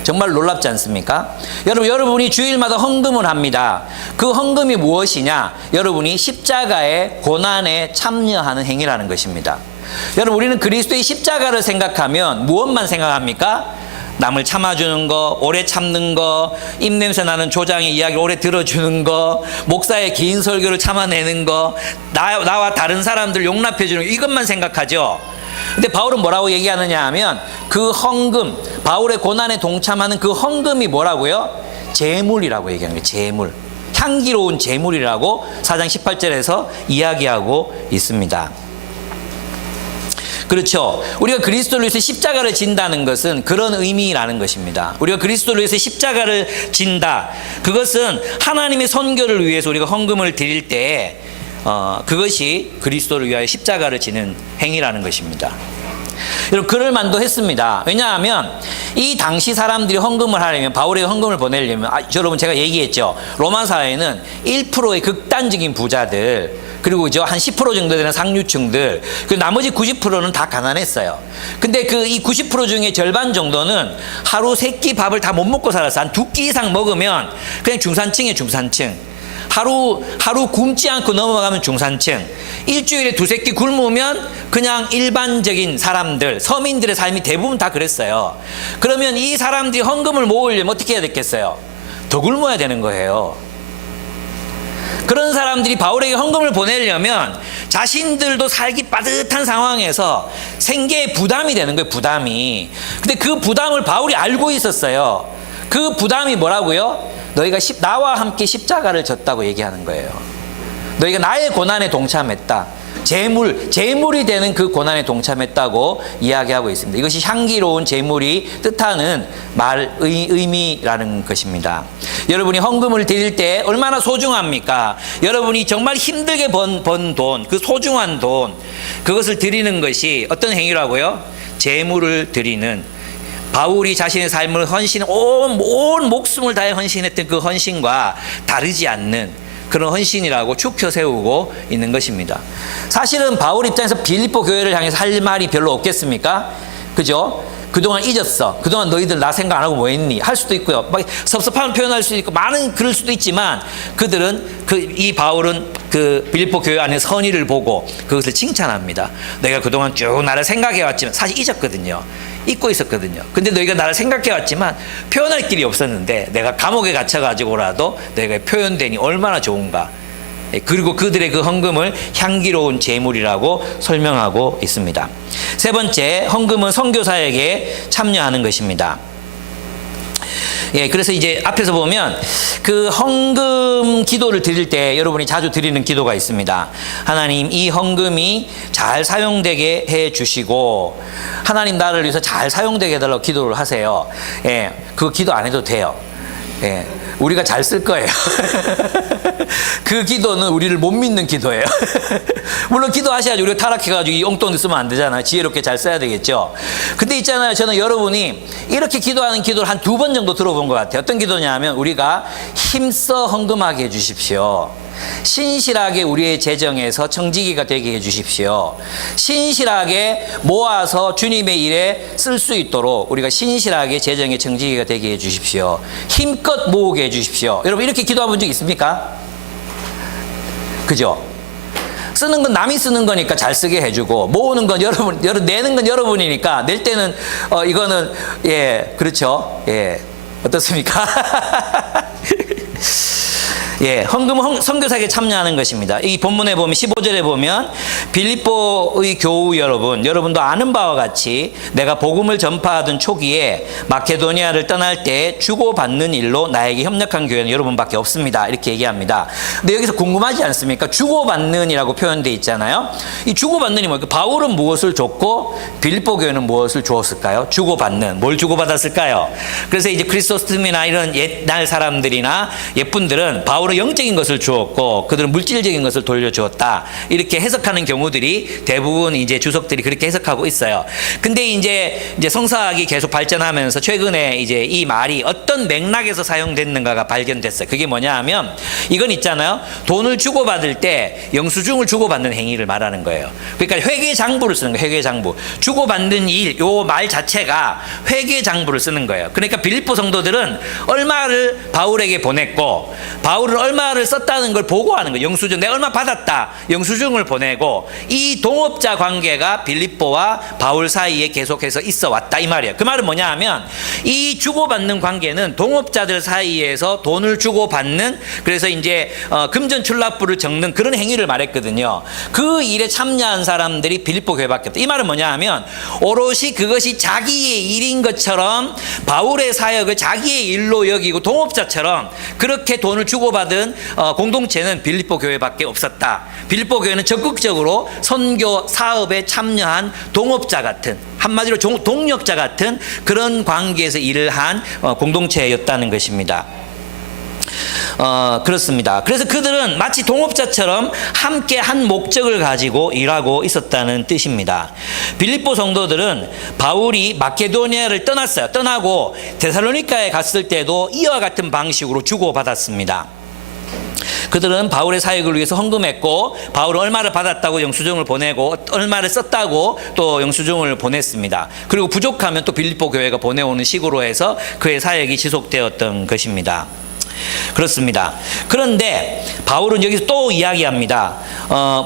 정말 놀랍지 않습니까? 여러분이 주일마다 헌금을 합니다. 그 헌금이 무엇이냐? 여러분이 십자가의 고난에 참여하는 행위라는 것입니다. 여러분, 우리는 그리스도의 십자가를 생각하면 무엇만 생각합니까? 남을 참아주는 거, 오래 참는 거, 입냄새 나는 조장의 이야기를 오래 들어주는 거, 목사의 긴 설교를 참아내는 거, 나와 다른 사람들 용납해주는 거, 이것만 생각하죠. 근데 바울은 뭐라고 얘기하느냐 하면 그 헌금, 바울의 고난에 동참하는 그 헌금이 뭐라고요? 제물이라고 얘기하는 거예요. 제물. 향기로운 제물이라고 4장 18절에서 이야기하고 있습니다. 그렇죠. 우리가 그리스도를 위해서 십자가를 진다는 것은 그런 의미라는 것입니다. 우리가 그리스도를 위해서 십자가를 진다. 그것은 하나님의 선교를 위해서 우리가 헌금을 드릴 때 그것이 그리스도를 위하여 십자가를 지는 행위라는 것입니다. 여러분, 그럴 만도 했습니다. 왜냐하면 이 당시 사람들이 헌금을 하려면, 바울에게 헌금을 보내려면, 여러분 제가 얘기했죠. 로마 사회는 1%의 극단적인 부자들, 그리고 한 10% 정도 되는 상류층들, 그 나머지 90%는 다 가난했어요. 근데 이 90% 중에 절반 정도는 하루 3끼 밥을 다 못 먹고 살았어요. 한 2끼 이상 먹으면 그냥 중산층이에요, 중산층. 하루 굶지 않고 넘어가면 중산층. 일주일에 2-3끼 굶으면 그냥 일반적인 사람들, 서민들의 삶이 대부분 다 그랬어요. 그러면 이 사람들이 헌금을 모으려면 어떻게 해야 됐겠어요? 더 굶어야 되는 거예요. 그런 사람들이 바울에게 헌금을 보내려면 자신들도 살기 빠듯한 상황에서 생계에 부담이 되는 거예요, 부담이. 근데 그 부담을 바울이 알고 있었어요. 그 부담이 뭐라고요? 너희가 나와 함께 십자가를 졌다고 얘기하는 거예요. 너희가 나의 고난에 동참했다. 제물이 되는 그 고난에 동참했다고 이야기하고 있습니다. 이것이 향기로운 제물이 뜻하는 의미라는 것입니다. 여러분이 헌금을 드릴 때 얼마나 소중합니까? 여러분이 정말 힘들게 번 돈, 그 소중한 돈, 그것을 드리는 것이 어떤 행위라고요? 제물을 드리는, 바울이 자신의 삶을 온 목숨을 다해 헌신했던 그 헌신과 다르지 않는 그런 헌신이라고 축혀 세우고 있는 것입니다. 사실은 바울 입장에서 빌립보 교회를 향해서 할 말이 별로 없겠습니까? 그죠? 그동안 잊었어. 그동안 너희들 나 생각 안 하고 뭐 했니? 할 수도 있고요. 막 섭섭함을 표현할 수도 있고 많은 그럴 수도 있지만 그들은 이 바울은 그 빌립보 교회 안에 선의를 보고 그것을 칭찬합니다. 내가 그동안 쭉 나를 생각해 왔지만 사실 잊었거든요. 잊고 있었거든요. 근데 너희가 나를 생각해 왔지만 표현할 길이 없었는데 내가 감옥에 갇혀가지고라도 내가 표현되니 얼마나 좋은가. 그리고 그들의 그 헌금을 향기로운 제물이라고 설명하고 있습니다. 세 번째, 헌금은 선교사에게 참여하는 것입니다. 예, 그래서 이제 앞에서 보면 그 헌금 기도를 드릴 때 여러분이 자주 드리는 기도가 있습니다. 하나님, 이 헌금이 잘 사용되게 해 주시고 하나님 나를 위해서 잘 사용되게 해달라고 기도를 하세요. 예, 그 기도 안 해도 돼요. 예, 우리가 잘 쓸 거예요. 그 기도는 우리를 못 믿는 기도예요. 물론 기도하셔야지 우리가 타락해가지고 이 엉뚱한 데 쓰면 안 되잖아요. 지혜롭게 잘 써야 되겠죠. 근데 있잖아요, 저는 여러분이 이렇게 기도하는 기도를 한 2번 정도 들어본 것 같아요. 어떤 기도냐면 우리가 힘써 헌금하게 해주십시오. 신실하게 우리의 재정에서 청지기가 되게 해주십시오. 신실하게 모아서 주님의 일에 쓸 수 있도록 우리가 신실하게 재정의 청지기가 되게 해주십시오. 힘껏 모으게 해주십시오. 여러분 이렇게 기도해본 적 있습니까? 그죠? 쓰는 건 남이 쓰는 거니까 잘 쓰게 해주고 모으는 건 여러분, 내는 건 여러분이니까 낼 때는 이거는 예, 그렇죠. 예, 어떻습니까? 예, 헌금은 선교사에게 참여하는 것입니다. 이 본문에 보면 15절에 보면 빌립보의 교우 여러분도 아는 바와 같이 내가 복음을 전파하던 초기에 마케도니아를 떠날 때 주고받는 일로 나에게 협력한 교회는 여러분밖에 없습니다. 이렇게 얘기합니다. 근데 여기서 궁금하지 않습니까? 주고받는이라고 표현되어 있잖아요. 이 주고받는이 뭐예요? 바울은 무엇을 줬고 빌립보 교회는 무엇을 주었을까요? 주고받는. 뭘 주고받았을까요? 그래서 이제 크리소스톰이나 이런 옛날 사람들이나 옛분들은 바울은 영적인 것을 주었고 그들은 물질적인 것을 돌려주었다. 이렇게 해석하는 경우들이 대부분 이제 주석들이 그렇게 해석하고 있어요. 근데 이제 성서학이 계속 발전하면서 최근에 이제 이 말이 어떤 맥락에서 사용됐는가가 발견됐어요. 그게 뭐냐 하면 이건 있잖아요. 돈을 주고받을 때 영수증을 주고받는 행위를 말하는 거예요. 그러니까 회계장부를 쓰는 거예요. 회계장부. 주고받는 일, 요 말 자체가 회계장부를 쓰는 거예요. 그러니까 빌립보 성도들은 얼마를 바울에게 보냈고 바울은 얼마를 썼다는 걸 보고하는 거예요. 영수증, 내가 얼마 받았다. 영수증을 보내고 이 동업자 관계가 빌립보와 바울 사이에 계속해서 있어 왔다 이 말이에요. 그 말은 뭐냐 하면 이 주고받는 관계는 동업자들 사이에서 돈을 주고받는, 그래서 이제 금전출납부를 적는 그런 행위를 말했거든요. 그 일에 참여한 사람들이 빌립보 교회밖에 없다. 이 말은 뭐냐 하면 오롯이 그것이 자기의 일인 것처럼 바울의 사역을 자기의 일로 여기고 동업자처럼 그렇게 돈을 주고받은 공동체는 빌립보 교회밖에 없었다. 빌립보 교회는 적극적으로 선교 사업에 참여한 동업자 같은, 한마디로 동력자 같은 그런 관계에서 일을 한 공동체였다는 것입니다. 그렇습니다. 그래서 그들은 마치 동업자처럼 함께 한 목적을 가지고 일하고 있었다는 뜻입니다. 빌립보 성도들은 바울이 마케도니아를 떠났어요. 떠나고 데살로니가에 갔을 때도 이와 같은 방식으로 주고받았습니다. 그들은 바울의 사역을 위해서 헌금했고 바울은 얼마를 받았다고 영수증을 보내고 얼마를 썼다고 또 영수증을 보냈습니다. 그리고 부족하면 또 빌립보 교회가 보내오는 식으로 해서 그의 사역이 지속되었던 것입니다. 그렇습니다. 그런데 바울은 여기서 또 이야기합니다.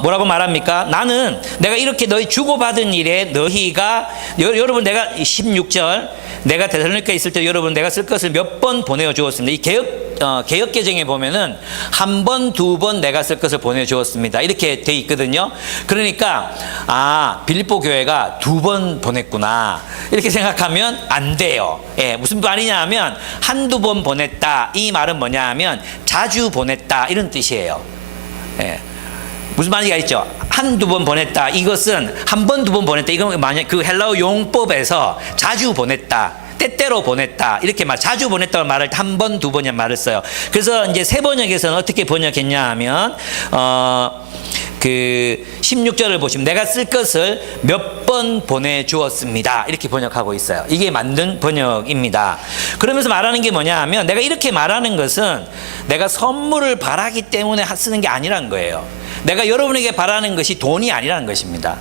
뭐라고 말합니까? 나는 내가 이렇게 너희 주고받은 일에 너희가 여러분 내가 16절 내가 데살로니가에 있을 때 여러분 내가 쓸 것을 몇 번 보내어 주었습니다. 이 개역 개정에 보면은 한 번, 2번 내가 쓸 것을 보내 주었습니다. 이렇게 돼 있거든요. 그러니까 빌립보 교회가 2번 보냈구나. 이렇게 생각하면 안 돼요. 예, 무슨 말이냐 하면 한두 번 보냈다. 이 말은 뭐냐 하면 자주 보냈다. 이런 뜻이에요. 예. 무슨 말인지 알겠죠? 한두 번 보냈다. 이것은 한 번, 2번 보냈다. 이건 만약 그 헬라어 용법에서 자주 보냈다. 때때로 보냈다. 이렇게 자주 보냈다고 말할 때 한 번, 2번이란 말을 써요. 그래서 이제 새 번역에서는 어떻게 번역했냐 하면, 그 16절을 보시면 내가 쓸 것을 몇 번 보내주었습니다. 이렇게 번역하고 있어요. 이게 맞는 번역입니다. 그러면서 말하는 게 뭐냐 하면 내가 이렇게 말하는 것은 내가 선물을 바라기 때문에 쓰는 게 아니란 거예요. 내가 여러분에게 바라는 것이 돈이 아니라는 것입니다.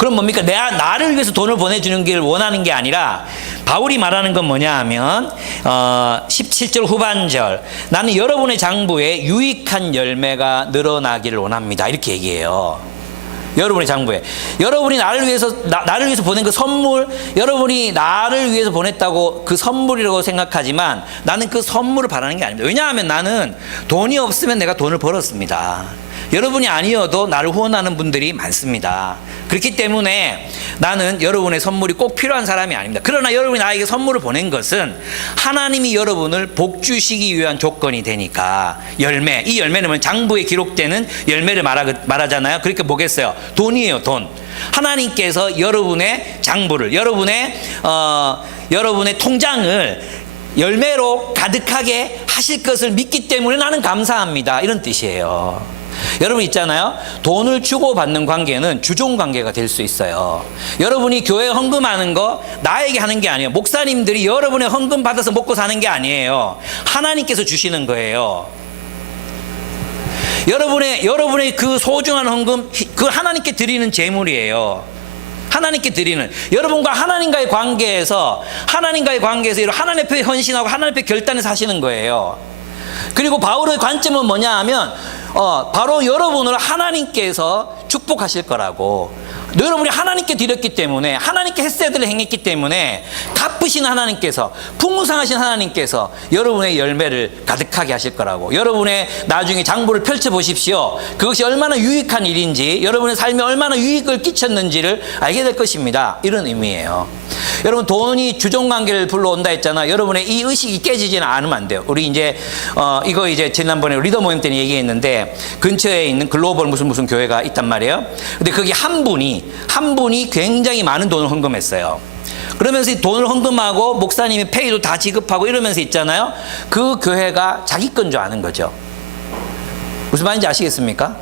그럼 뭡니까? 나를 위해서 돈을 보내주는 길 원하는 게 아니라 바울이 말하는 건 뭐냐 하면 17절 후반절, 나는 여러분의 장부에 유익한 열매가 늘어나기를 원합니다. 이렇게 얘기해요. 여러분의 장부에. 여러분이 나를 위해서 보낸 그 선물, 여러분이 나를 위해서 보냈다고 그 선물이라고 생각하지만 나는 그 선물을 바라는 게 아닙니다. 왜냐하면 나는 돈이 없으면 내가 돈을 벌었습니다. 여러분이 아니어도 나를 후원하는 분들이 많습니다. 그렇기 때문에 나는 여러분의 선물이 꼭 필요한 사람이 아닙니다. 그러나 여러분이 나에게 선물을 보낸 것은 하나님이 여러분을 복 주시기 위한 조건이 되니까 열매, 이 열매는 장부에 기록되는 열매를 말하잖아요. 그러니까 뭐겠어요? 돈이에요, 돈. 하나님께서 여러분의 장부를, 여러분의 통장을 열매로 가득하게 하실 것을 믿기 때문에 나는 감사합니다. 이런 뜻이에요. 여러분 있잖아요. 돈을 주고받는 관계는 주종 관계가 될 수 있어요. 여러분이 교회 헌금하는 거 나에게 하는 게 아니에요. 목사님들이 여러분의 헌금 받아서 먹고 사는 게 아니에요. 하나님께서 주시는 거예요. 여러분의 그 소중한 헌금, 그 하나님께 드리는 제물이에요. 하나님께 드리는, 여러분과 하나님과의 관계에서 하나님 앞에 헌신하고 하나님 앞에 결단해서 하시는 거예요. 그리고 바울의 관점은 뭐냐 하면 바로 여러분을 하나님께서 축복하실 거라고. 여러분이 하나님께 드렸기 때문에, 하나님께 햇새들을 행했기 때문에 갚으신 하나님께서, 풍성하신 하나님께서 여러분의 열매를 가득하게 하실 거라고. 여러분의 나중에 장부를 펼쳐보십시오. 그것이 얼마나 유익한 일인지, 여러분의 삶에 얼마나 유익을 끼쳤는지를 알게 될 것입니다. 이런 의미예요. 여러분, 돈이 주종관계를 불러온다 했잖아. 여러분의 이 의식이 깨지지는 않으면 안 돼요. 우리 이제 이거 이제 지난번에 리더 모임 때는 얘기했는데, 근처에 있는 글로벌 무슨 교회가 있단 말이에요. 근데 거기 한 분이 굉장히 많은 돈을 헌금했어요. 그러면서 이 돈을 헌금하고 목사님이 페이도 다 지급하고 이러면서 있잖아요. 그 교회가 자기 건 줄 아는 거죠. 무슨 말인지 아시겠습니까?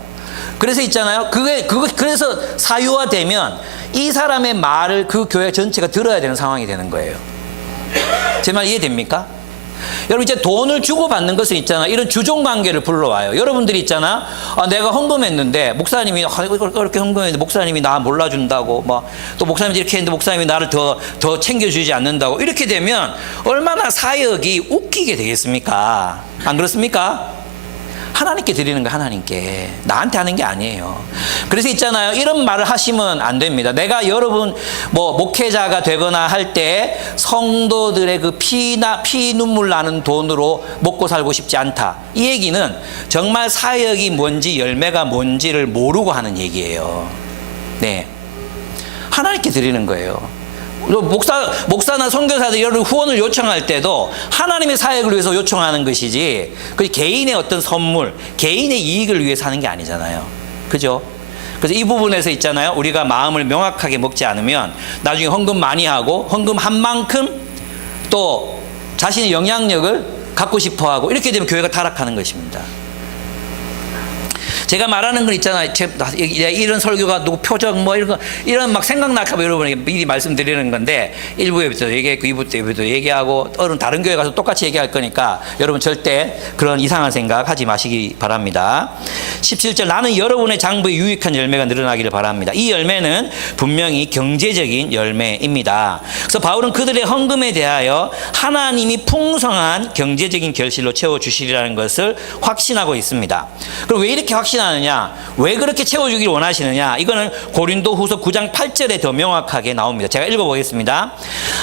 그래서 있잖아요. 그래서 사유화되면 이 사람의 말을 그 교회 전체가 들어야 되는 상황이 되는 거예요. 제 말 이해됩니까? 여러분, 이제 돈을 주고받는 것은 있잖아. 이런 주종관계를 불러와요. 여러분들이 있잖아. 내가 헌금했는데 목사님이 그렇게 헌금했는데 목사님이 나 몰라준다고, 또 목사님이 이렇게 했는데 목사님이 나를 더 챙겨주지 않는다고, 이렇게 되면 얼마나 사역이 웃기게 되겠습니까? 안 그렇습니까? 하나님께 드리는 거, 하나님께. 나한테 하는 게 아니에요. 그래서 있잖아요. 이런 말을 하시면 안 됩니다. 내가 여러분 목회자가 되거나 할 때 성도들의 그 피 눈물 나는 돈으로 먹고 살고 싶지 않다. 이 얘기는 정말 사역이 뭔지 열매가 뭔지를 모르고 하는 얘기예요. 네, 하나님께 드리는 거예요. 목사나 선교사들 이런 후원을 요청할 때도 하나님의 사역을 위해서 요청하는 것이지, 그 개인의 어떤 선물, 개인의 이익을 위해서 하는 게 아니잖아요. 그죠? 그래서 이 부분에서 있잖아요. 우리가 마음을 명확하게 먹지 않으면 나중에 헌금 많이 하고 헌금한 만큼 또 자신의 영향력을 갖고 싶어 하고, 이렇게 되면 교회가 타락하는 것입니다. 제가 말하는 건 있잖아요. 이런 설교가 누구 표적 이런 막 생각날까봐 여러분에게 미리 말씀드리는 건데, 1부에부터 얘기했고 2부 때부터 얘기하고 다른 교회 가서 똑같이 얘기할 거니까 여러분 절대 그런 이상한 생각 하지 마시기 바랍니다. 17절, 나는 여러분의 장부에 유익한 열매가 늘어나기를 바랍니다. 이 열매는 분명히 경제적인 열매입니다. 그래서 바울은 그들의 헌금에 대하여 하나님이 풍성한 경제적인 결실로 채워주시리라는 것을 확신하고 있습니다. 그럼 왜 이렇게 확신하느냐? 왜 그렇게 채워주기를 원하시느냐? 이거는 고린도후서 9장 8절에 더 명확하게 나옵니다. 제가 읽어보겠습니다.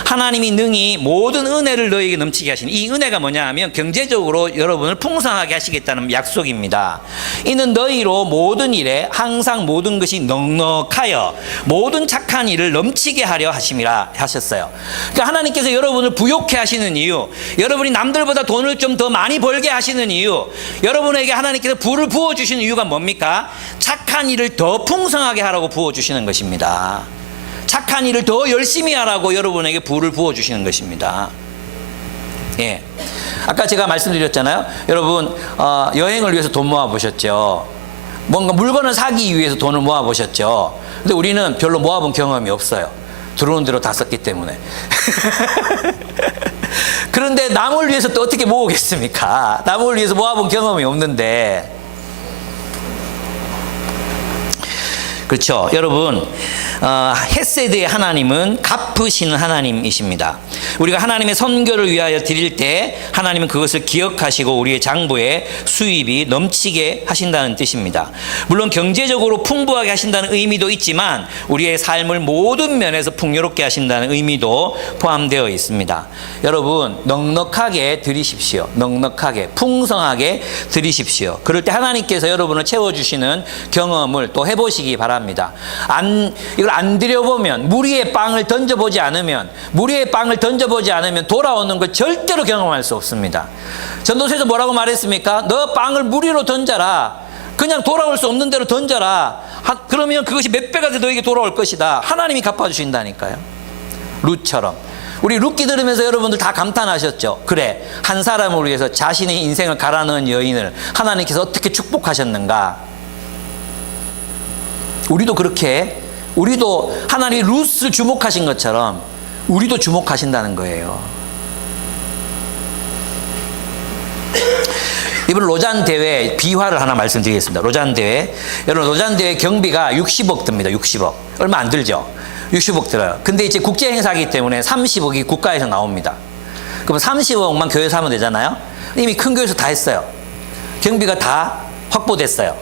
하나님이 능히 모든 은혜를 너에게 넘치게 하시니, 이 은혜가 뭐냐 하면 경제적으로 여러분을 풍성하게 하시겠다는 약속입니다. 이는 너희로 모든 일에 항상 모든 것이 넉넉하여 모든 착한 일을 넘치게 하려 하심이라 하셨어요. 그러니까 하나님께서 여러분을 부욕해 하시는 이유, 여러분이 남들보다 돈을 좀 더 많이 벌게 하시는 이유, 여러분에게 하나님께서 부를 부어주시는 이유가 뭡니까? 착한 일을 더 풍성하게 하라고 부어주시는 것입니다. 착한 일을 더 열심히 하라고 여러분에게 부를 부어주시는 것입니다. 예. 아까 제가 말씀드렸잖아요. 여러분, 여행을 위해서 돈 모아보셨죠? 뭔가 물건을 사기 위해서 돈을 모아보셨죠? 근데 우리는 별로 모아본 경험이 없어요. 들어오는 대로 다 썼기 때문에. 그런데 남을 위해서 또 어떻게 모으겠습니까? 남을 위해서 모아본 경험이 없는데. 그렇죠. 여러분, 헤세드의 하나님은 갚으시는 하나님이십니다. 우리가 하나님의 선교를 위하여 드릴 때 하나님은 그것을 기억하시고 우리의 장부에 수입이 넘치게 하신다는 뜻입니다. 물론 경제적으로 풍부하게 하신다는 의미도 있지만 우리의 삶을 모든 면에서 풍요롭게 하신다는 의미도 포함되어 있습니다. 여러분, 넉넉하게 드리십시오. 넉넉하게, 풍성하게 드리십시오. 그럴 때 하나님께서 여러분을 채워주시는 경험을 또 해보시기 바랍니다. 이걸 안 드려보면, 무리의 빵을 던져보지 않으면 돌아오는 걸 절대로 경험할 수 없습니다. 전도서에서 뭐라고 말했습니까? 너 빵을 무리로 던져라. 그냥 돌아올 수 없는 대로 던져라. 그러면 그것이 몇 배가 돼 너에게 돌아올 것이다. 하나님이 갚아주신다니까요. 룻처럼. 우리 룻기 들으면서 여러분들 다 감탄하셨죠. 그래, 한 사람을 위해서 자신의 인생을 갈아넣은 여인을 하나님께서 어떻게 축복하셨는가. 우리도 그렇게, 우리도 하나님이 룻을 주목하신 것처럼 우리도 주목하신다는 거예요. 이번 로잔 대회 비화를 하나 말씀드리겠습니다. 로잔 대회. 여러분, 로잔 대회 경비가 60억 듭니다. 60억. 얼마 안 들죠? 60억 들어요. 근데 이제 국제 행사이기 때문에 30억이 국가에서 나옵니다. 그럼 30억만 교회에서 하면 되잖아요? 이미 큰 교회에서 다 했어요. 경비가 다 확보됐어요.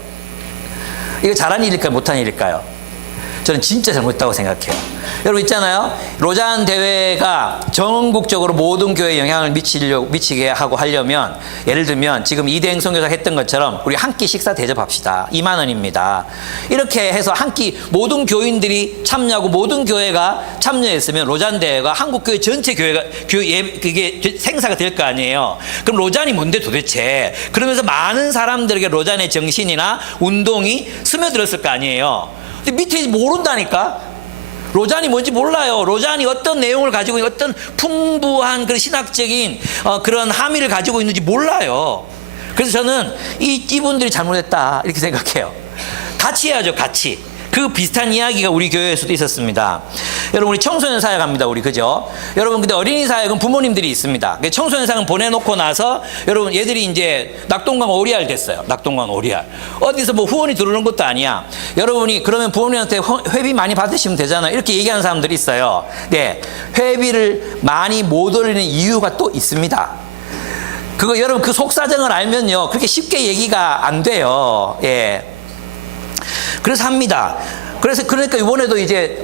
이거 잘한 일일까요? 못한 일일까요? 저는 진짜 잘못했다고 생각해요. 여러분 있잖아요. 로잔 대회가 전국적으로 모든 교회에 영향을 미치게 하고 하려면, 예를 들면 지금 이대행 선교사가 했던 것처럼 우리 한 끼 식사 대접합시다. 2만 원입니다. 이렇게 해서 한 끼 모든 교인들이 참여하고 모든 교회가 참여했으면 로잔 대회가 한국 교회 전체 그게 생사가 될 거 아니에요. 그럼 로잔이 뭔데 도대체? 그러면서 많은 사람들에게 로잔의 정신이나 운동이 스며들었을 거 아니에요. 근데 밑에 모른다니까. 로잔이 뭔지 몰라요. 로잔이 어떤 내용을 가지고 어떤 풍부한 그런 신학적인 그런 함의를 가지고 있는지 몰라요. 그래서 저는 이분들이 잘못했다 이렇게 생각해요. 같이 해야죠. 같이. 그 비슷한 이야기가 우리 교회에서도 있었습니다. 여러분, 우리 청소년 사역합니다. 우리, 그죠? 여러분, 근데 어린이 사역은 부모님들이 있습니다. 청소년 사역은 보내놓고 나서 여러분, 얘들이 이제 낙동강 오리알 됐어요. 낙동강 오리알. 어디서 뭐 후원이 들어오는 것도 아니야. 여러분이 그러면 부모님한테 회비 많이 받으시면 되잖아요. 이렇게 얘기하는 사람들이 있어요. 네. 회비를 많이 못 올리는 이유가 또 있습니다. 그거 여러분 그 속사정을 알면요. 그렇게 쉽게 얘기가 안 돼요. 예. 그래서 합니다. 그러니까 이번에도 이제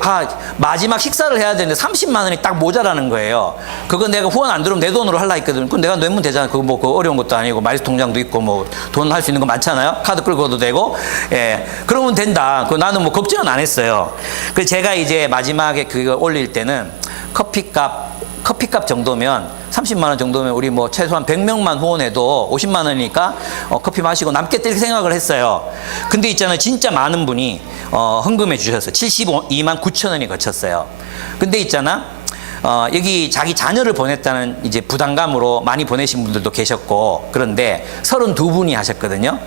마지막 식사를 해야 되는데 30만 원이 딱 모자라는 거예요. 그거 내가 후원 안 들어오면 내 돈으로 하려 했거든. 그건 내가 내면 되잖아. 그거 뭐 어려운 것도 아니고 마이스 통장도 있고 뭐 돈 할 수 있는 거 많잖아요. 카드 끌고도 되고. 예. 그러면 된다. 나는 뭐 걱정은 안 했어요. 그래서 제가 이제 마지막에 그거 올릴 때는 커피값 정도면 30만 원 정도면 우리 뭐 최소한 100명만 후원해도 50만 원이니까 커피 마시고 남겠다 이렇게 생각을 했어요. 근데 있잖아요. 진짜 많은 분이 헌금해 주셨어요. 72만 9천 원이 거쳤어요. 근데 있잖아. 여기 자기 자녀를 보냈다는 이제 부담감으로 많이 보내신 분들도 계셨고, 그런데 32분이 하셨거든요.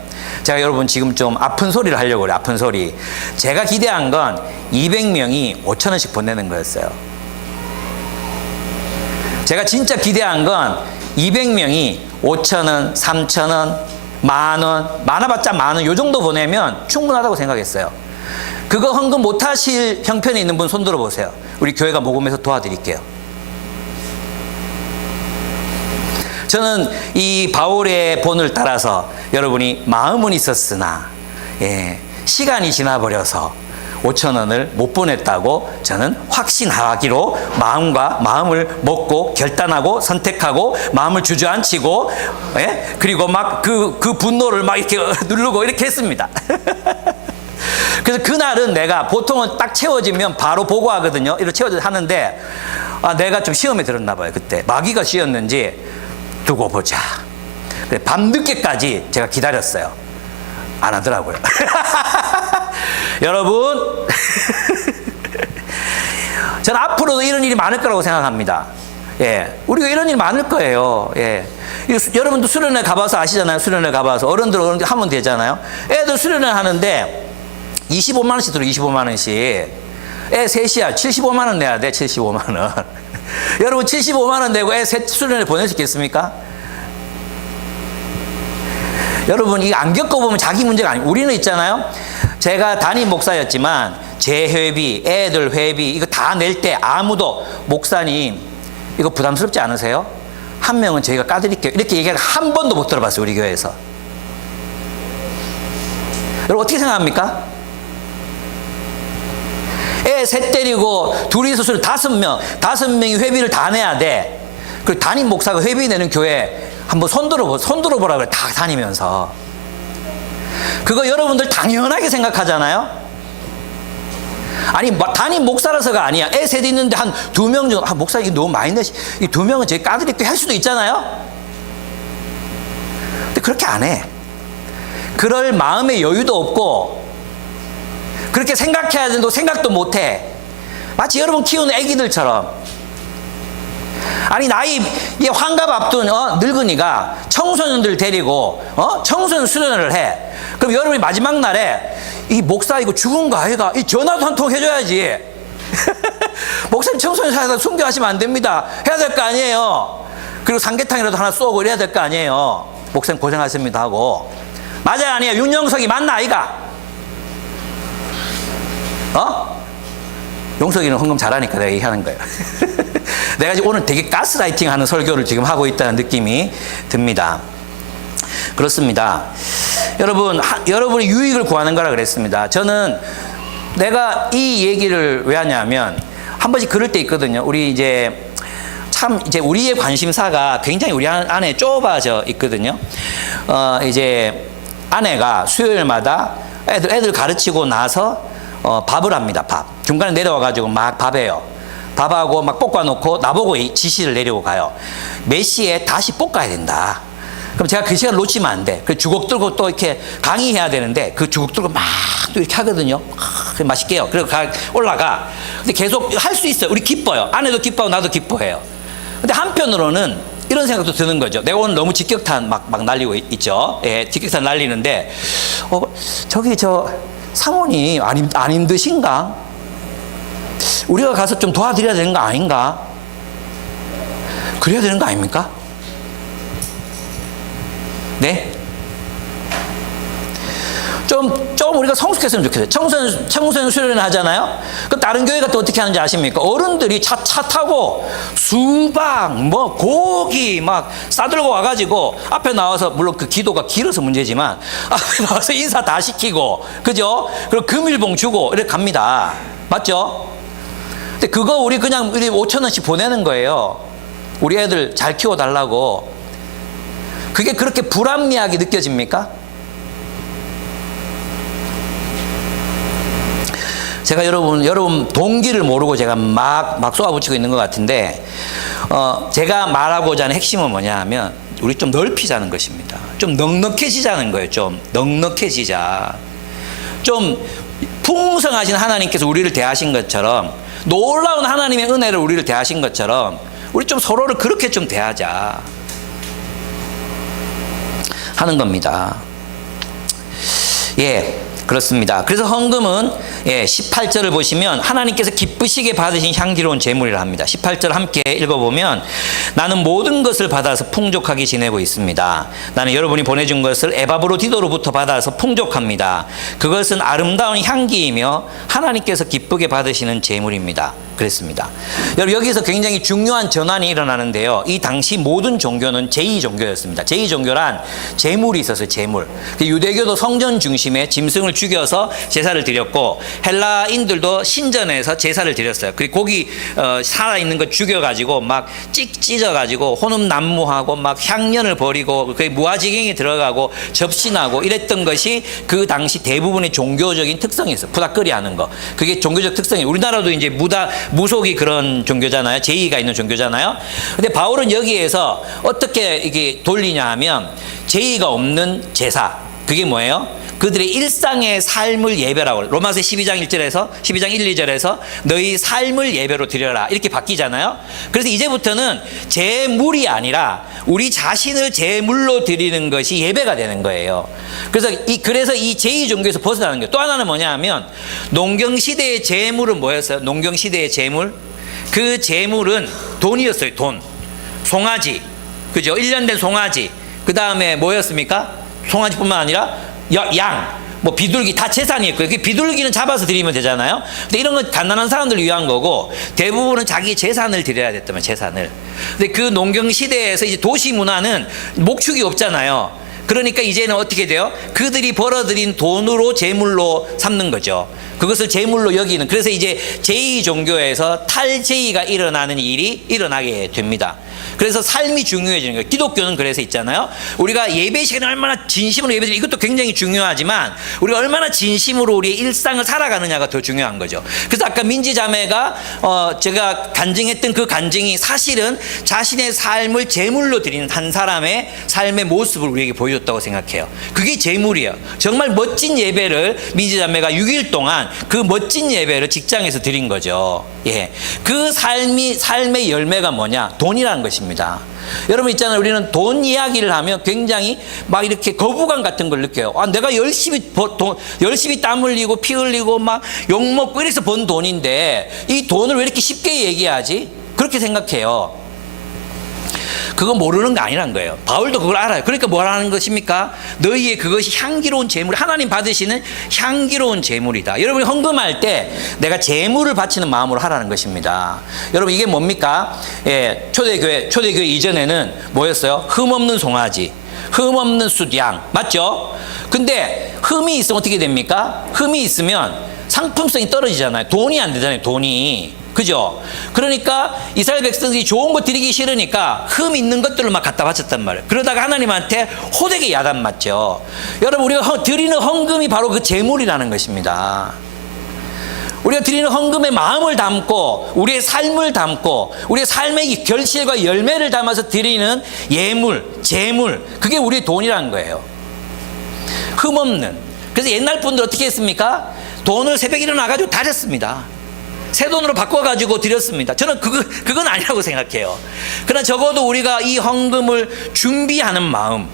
제가 여러분 지금 좀 아픈 소리를 하려고 그래요. 아픈 소리. 제가 기대한 건 200명이 5천 원씩 보내는 거였어요. 제가 진짜 기대한 건 200명이 5,000원, 3,000원, 만원, 많아봤자 만원 요 정도 보내면 충분하다고 생각했어요. 그거 헌금 못하실 형편에 있는 분 손 들어보세요. 우리 교회가 모금해서 도와드릴게요. 저는 이 바울의 본을 따라서 여러분이 마음은 있었으나 시간이 지나버려서 5천 원을 못 보냈다고 저는 확신하기로 마음을 먹고 결단하고 선택하고 마음을 주저앉히고 그리고 막 그 분노를 막 이렇게 누르고 이렇게 했습니다. 그래서 그날은 내가 보통은 딱 채워지면 바로 보고하거든요. 이렇게 채워져 하는데 내가 좀 시험에 들었나 봐요. 그때 마귀가 씌었는지 두고 보자. 밤늦게까지 제가 기다렸어요. 안 하더라고요. 여러분, 저는 앞으로도 이런 일이 많을 거라고 생각합니다. 우리가 이런 일이 많을 거예요. 여러분도 수련회 가봐서 아시잖아요. 수련회 가봐서 어른들 하면 되잖아요. 애들 수련회 하는데 25만 원씩 들어. 25만 원씩. 애 셋이야. 75만 원 내야 돼. 75만 원. 여러분 75만 원 내고 애 셋 수련회 보낼 수 있겠습니까? 여러분, 이거 안 겪어보면 자기 문제가 아니고, 우리는 있잖아요. 제가 담임 목사였지만 제 회비, 애들 회비 이거 다 낼 때 아무도 목사님 이거 부담스럽지 않으세요? 한 명은 저희가 까드릴게요. 이렇게 얘기를 한 번도 못 들어봤어요. 우리 교회에서. 여러분 어떻게 생각합니까? 애 셋 때리고 둘이서 술 5명, 5명이 회비를 다 내야 돼. 그리고 담임 목사가 회비 내는 교회 한번 손들어 보라 그래. 다 다니면서. 그거 여러분들 당연하게 생각하잖아요? 아니, 담임 목사라서가 아니야. 애 셋 있는데 한 2명 정도, 아, 목사 이거 너무 많이 내시, 이 2명은 저희 까드릴게 할 수도 있잖아요? 근데 그렇게 안 해. 그럴 마음의 여유도 없고, 그렇게 생각해야 되는데 생각도 못 해. 마치 여러분 키우는 애기들처럼. 아니, 나이, 환갑 앞둔, 늙은이가 청소년들 데리고, 청소년 수련회를 해. 그럼 여러분이 마지막 날에, 이 목사 이거 죽은 거 아이가? 이 전화도 한 통 해줘야지. 목사님 청소년 사에서 순교하시면 안 됩니다. 해야 될 거 아니에요. 그리고 삼계탕이라도 하나 쏘고 이래야 될 거 아니에요. 목사님 고생하십니다 하고. 맞아요, 아니에요? 윤영석이 맞나 아이가? 용석이는 헌금 잘하니까 내가 얘기하는 거예요. 내가 지금 오늘 되게 가스라이팅 하는 설교를 지금 하고 있다는 느낌이 듭니다. 그렇습니다. 여러분이 유익을 구하는 거라 그랬습니다. 저는 내가 이 얘기를 왜 하냐면, 한 번씩 그럴 때 있거든요. 우리 이제 우리의 관심사가 굉장히 우리 안에 좁아져 있거든요. 이제 아내가 수요일마다 애들 가르치고 나서 밥을 합니다. 밥. 중간에 내려와가지고 막 밥해요. 밥하고 막 볶아놓고 나보고 지시를 내리고 가요. 몇 시에 다시 볶아야 된다. 그럼 제가 그 시간 놓치면 안 돼. 그 주걱 들고 또 이렇게 강의해야 되는데 그 주걱 들고 막 또 이렇게 하거든요. 맛있게 해요. 그리고 올라가. 근데 계속 할 수 있어요. 우리 기뻐요. 아내도 기뻐하고 나도 기뻐해요. 근데 한편으로는 이런 생각도 드는 거죠. 내가 오늘 너무 직격탄 막 날리고 있죠. 예, 직격탄 날리는데, 저기 사모님 안 힘드신가? 우리가 가서 좀 도와드려야 되는 거 아닌가? 그래야 되는 거 아닙니까? 네? 좀 우리가 성숙했으면 좋겠어요. 청소년 수련회 하잖아요? 그럼 다른 교회가 또 어떻게 하는지 아십니까? 어른들이 차 타고 수박, 고기 막 싸들고 와가지고 앞에 나와서, 물론 그 기도가 길어서 문제지만, 앞에 나와서 인사 다 시키고, 그죠? 그리고 금일봉 주고, 이렇게 갑니다. 맞죠? 근데 그거 우리 5,000원씩 보내는 거예요. 우리 애들 잘 키워달라고. 그게 그렇게 불합리하게 느껴집니까? 제가 여러분 동기를 모르고 제가 막 쏘아붙이고 있는 것 같은데, 제가 말하고자 하는 핵심은 뭐냐 하면, 우리 좀 넓히자는 것입니다. 좀 넉넉해지자는 거예요. 좀 넉넉해지자. 좀 풍성하신 하나님께서 우리를 대하신 것처럼, 놀라운 하나님의 은혜를 우리를 대하신 것처럼, 우리 좀 서로를 그렇게 좀 대하자 하는 겁니다. 예, 그렇습니다. 그래서 헌금은 18절을 보시면 하나님께서 기쁘시게 받으신 향기로운 제물이라 합니다. 18절 함께 읽어보면, 나는 모든 것을 받아서 풍족하게 지내고 있습니다. 나는 여러분이 보내준 것을 에바브로디도로부터 받아서 풍족합니다. 그것은 아름다운 향기이며 하나님께서 기쁘게 받으시는 제물입니다. 그랬습니다. 여러분, 여기서 굉장히 중요한 전환이 일어나는데요. 이 당시 모든 종교는 제2종교였습니다. 제2종교란 재물이 있었어요. 재물. 유대교도 성전 중심에 짐승을 죽여서 제사를 드렸고, 헬라인들도 신전에서 제사를 드렸어요. 그리고 고기 살아있는 거 죽여가지고 막 찢어가지고 혼음 난무하고 막 향년을 버리고, 그게 무아지경에 들어가고 접신하고 이랬던 것이 그 당시 대부분의 종교적인 특성이었어요. 푸닥거리 하는 거. 그게 종교적 특성이에요. 우리나라도 이제 무속이 그런 종교잖아요. 제의가 있는 종교잖아요. 근데 바울은 여기에서 어떻게 이게 돌리냐 하면, 제의가 없는 제사. 그게 뭐예요? 그들의 일상의 삶을 예배라고, 로마서 12장 1, 2절에서 너희 삶을 예배로 드려라, 이렇게 바뀌잖아요. 그래서 이제부터는 제물이 아니라 우리 자신을 제물로 드리는 것이 예배가 되는 거예요. 그래서 이 제2종교에서 벗어나는 거예요. 또 하나는 뭐냐 하면, 농경시대의 제물은 뭐였어요? 농경시대의 제물? 그 제물은 돈이었어요. 돈. 송아지. 그죠? 1년 된 송아지. 그 다음에 뭐였습니까? 송아지뿐만 아니라 양. 뭐 비둘기 다 재산이었고요. 그 비둘기는 잡아서 드리면 되잖아요. 근데 이런 건 가난한 사람들을 위한 거고 대부분은 자기 재산을 드려야 됐다면 재산을. 근데 그 농경 시대에서 이제 도시 문화는 목축이 없잖아요. 그러니까 이제는 어떻게 돼요? 그들이 벌어들인 돈으로 재물로 삼는 거죠. 그것을 재물로 여기는. 그래서 이제 제2종교에서 탈제의가 일어나는 일이 일어나게 됩니다. 그래서 삶이 중요해지는 거예요. 기독교는 그래서 있잖아요. 우리가 예배 시간에 얼마나 진심으로 예배드리는 이것도 굉장히 중요하지만 우리가 얼마나 진심으로 우리의 일상을 살아가느냐가 더 중요한 거죠. 그래서 아까 민지 자매가 제가 간증했던 그 간증이 사실은 자신의 삶을 제물로 드리는 한 사람의 삶의 모습을 우리에게 보여줬다고 생각해요. 그게 제물이에요. 정말 멋진 예배를 민지 자매가 6일 동안 그 멋진 예배를 직장에서 드린 거죠. 예, 그 삶의 열매가 뭐냐? 돈이라는 것입니다. 여러분 있잖아요. 우리는 돈 이야기를 하면 굉장히 막 이렇게 거부감 같은 걸 느껴요. 아, 내가 열심히 땀 흘리고 피 흘리고 막 욕 먹고 이래서 번 돈인데 이 돈을 왜 이렇게 쉽게 얘기하지? 그렇게 생각해요. 그거 모르는 게 아니란 거예요. 바울도 그걸 알아요. 그러니까 뭐라는 것입니까? 너희의 그것이 향기로운 재물, 하나님 받으시는 향기로운 재물이다. 여러분이 헌금할 때 내가 재물을 바치는 마음으로 하라는 것입니다. 여러분 이게 뭡니까? 예, 초대교회 이전에는 뭐였어요? 흠없는 송아지, 흠없는 숫양, 맞죠? 근데 흠이 있으면 어떻게 됩니까? 흠이 있으면 상품성이 떨어지잖아요. 돈이 안 되잖아요. 돈이. 그죠? 그러니까 이스라엘 백성들이 좋은 거 드리기 싫으니까 흠 있는 것들을 막 갖다 바쳤단 말이에요. 그러다가 하나님한테 호되게 야단 맞죠. 여러분 우리가 드리는 헌금이 바로 그 재물이라는 것입니다. 우리가 드리는 헌금의 마음을 담고 우리의 삶을 담고 우리의 삶의 결실과 열매를 담아서 드리는 예물, 재물, 그게 우리의 돈이라는 거예요. 흠없는. 그래서 옛날 분들 어떻게 했습니까? 돈을 새벽에 일어나가지고 다 줬습니다. 새 돈으로 바꿔가지고 드렸습니다. 저는 그건 아니라고 생각해요. 그러나 적어도 우리가 이 헌금을 준비하는 마음,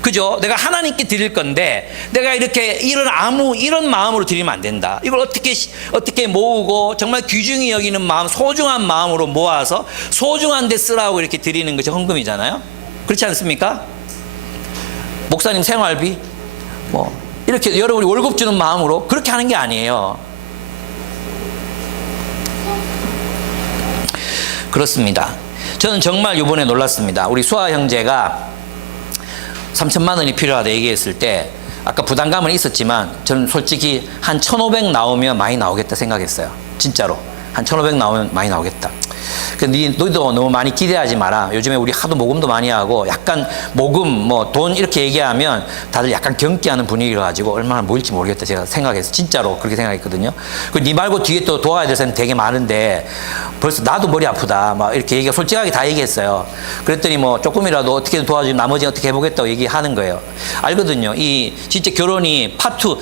그죠? 내가 하나님께 드릴 건데 내가 이렇게 이런 마음으로 드리면 안 된다. 이걸 어떻게 모으고 정말 귀중히 여기는 마음, 소중한 마음으로 모아서 소중한 데 쓰라고 이렇게 드리는 것이 헌금이잖아요. 그렇지 않습니까? 목사님 생활비 뭐 이렇게 여러분이 월급 주는 마음으로 그렇게 하는 게 아니에요. 그렇습니다. 저는 정말 이번에 놀랐습니다. 우리 수아 형제가 3천만 원이 필요하다 얘기했을 때 아까 부담감은 있었지만 저는 솔직히 한 1,500 나오면 많이 나오겠다 생각했어요. 진짜로 한 1,500 나오면 많이 나오겠다. 너희도 너무 많이 기대하지 마라. 요즘에 우리 하도 모금도 많이 하고 약간 모금 뭐 돈 이렇게 얘기하면 다들 약간 경기하는 분위기라 가지고 얼마나 모일지 모르겠다 제가 생각해서 진짜로 그렇게 생각했거든요. 네 말고 뒤에 또 도와야 될 사람이 되게 많은데 벌써 나도 머리 아프다 막 이렇게 솔직하게 다 얘기했어요. 그랬더니 뭐 조금이라도 어떻게든 도와주면 나머지 어떻게 해보겠다고 얘기하는 거예요. 알거든요. 이 진짜 결혼이 파투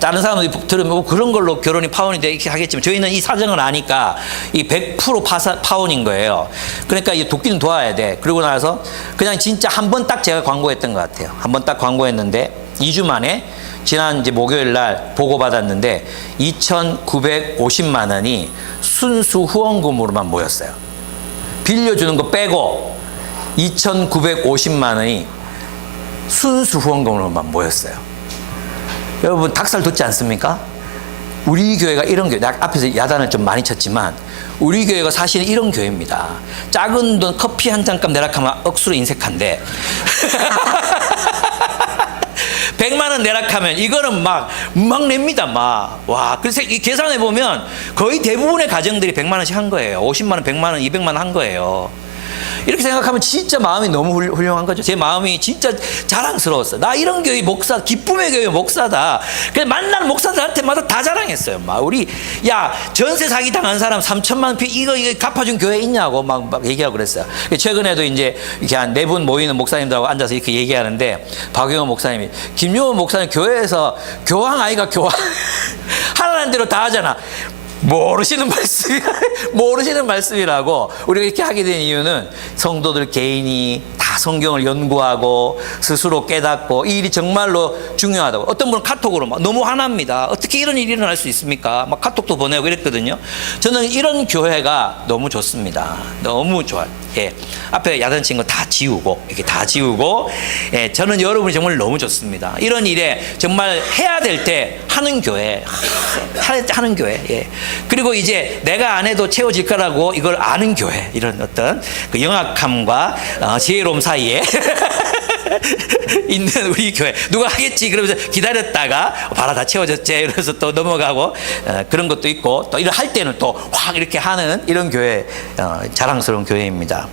다른 사람들이 들으면 뭐 그런 걸로 결혼이 파혼이 되게 하겠지만 저희는 이 사정을 아니까 이 100% 파혼인 거예요. 그러니까 이 돕기는 도와야 돼. 그러고 나서 그냥 진짜 한 번 딱 제가 광고했던 것 같아요. 한 번 딱 광고했는데 2주 만에 지난 이제 목요일 날 보고 받았는데 2,950만 원이 순수 후원금으로만 모였어요. 빌려주는 거 빼고 2,950만 원이 순수 후원금으로만 모였어요. 여러분 닭살 돋지 않습니까? 우리 교회가 이런 교회, 앞에서 야단을 좀 많이 쳤지만 우리 교회가 사실은 이런 교회입니다. 작은 돈 커피 한 잔값 내락하면 억수로 인색한데 100만 원 내락하면 이거는 막 냅니다. 와, 그래서 이 계산해 보면 거의 대부분의 가정들이 100만 원씩 한 거예요. 50만 원, 100만 원, 200만 원 한 거예요. 이렇게 생각하면 진짜 마음이 너무 훌륭한 거죠. 제 마음이 진짜 자랑스러웠어요. 나 이런 교회 목사, 기쁨의 교회 목사다. 그래서 만나는 목사들한테마다 다 자랑했어요. 우리 전세 사기 당한 사람 3천만 원 이거 갚아준 교회 있냐고 막 얘기하고 그랬어요. 최근에도 이제 이렇게 한 4분 모이는 목사님들하고 앉아서 이렇게 얘기하는데 박용호 목사님이 김용호 목사님 교회에서 교황 아이가 교황 하라는 대로 다 하잖아. 모르시는 말씀이라고 우리가 이렇게 하게 된 이유는 성도들 개인이 다 성경을 연구하고 스스로 깨닫고 이 일이 정말로 중요하다고. 어떤 분은 카톡으로 막 너무 화납니다. 어떻게 이런 일이 일어날 수 있습니까? 막 카톡도 보내고 이랬거든요. 저는 이런 교회가 너무 좋습니다. 너무 좋아요. 예. 앞에 야단친 거 다 지우고 이렇게 다 지우고 저는 여러분이 정말 너무 좋습니다. 이런 일에 정말 해야 될 때 하는 교회, 하는 교회. 그리고 이제 내가 안 해도 채워질 거라고 이걸 아는 교회. 이런 어떤 그 영악함과 지혜로움 사이에 있는 우리 교회. 누가 하겠지 그러면서 기다렸다가 봐라 다 채워졌지 이러면서 또 넘어가고 그런 것도 있고, 또 이런 할 때는 또 확 이렇게 하는 이런 교회, 자랑스러운 교회입니다.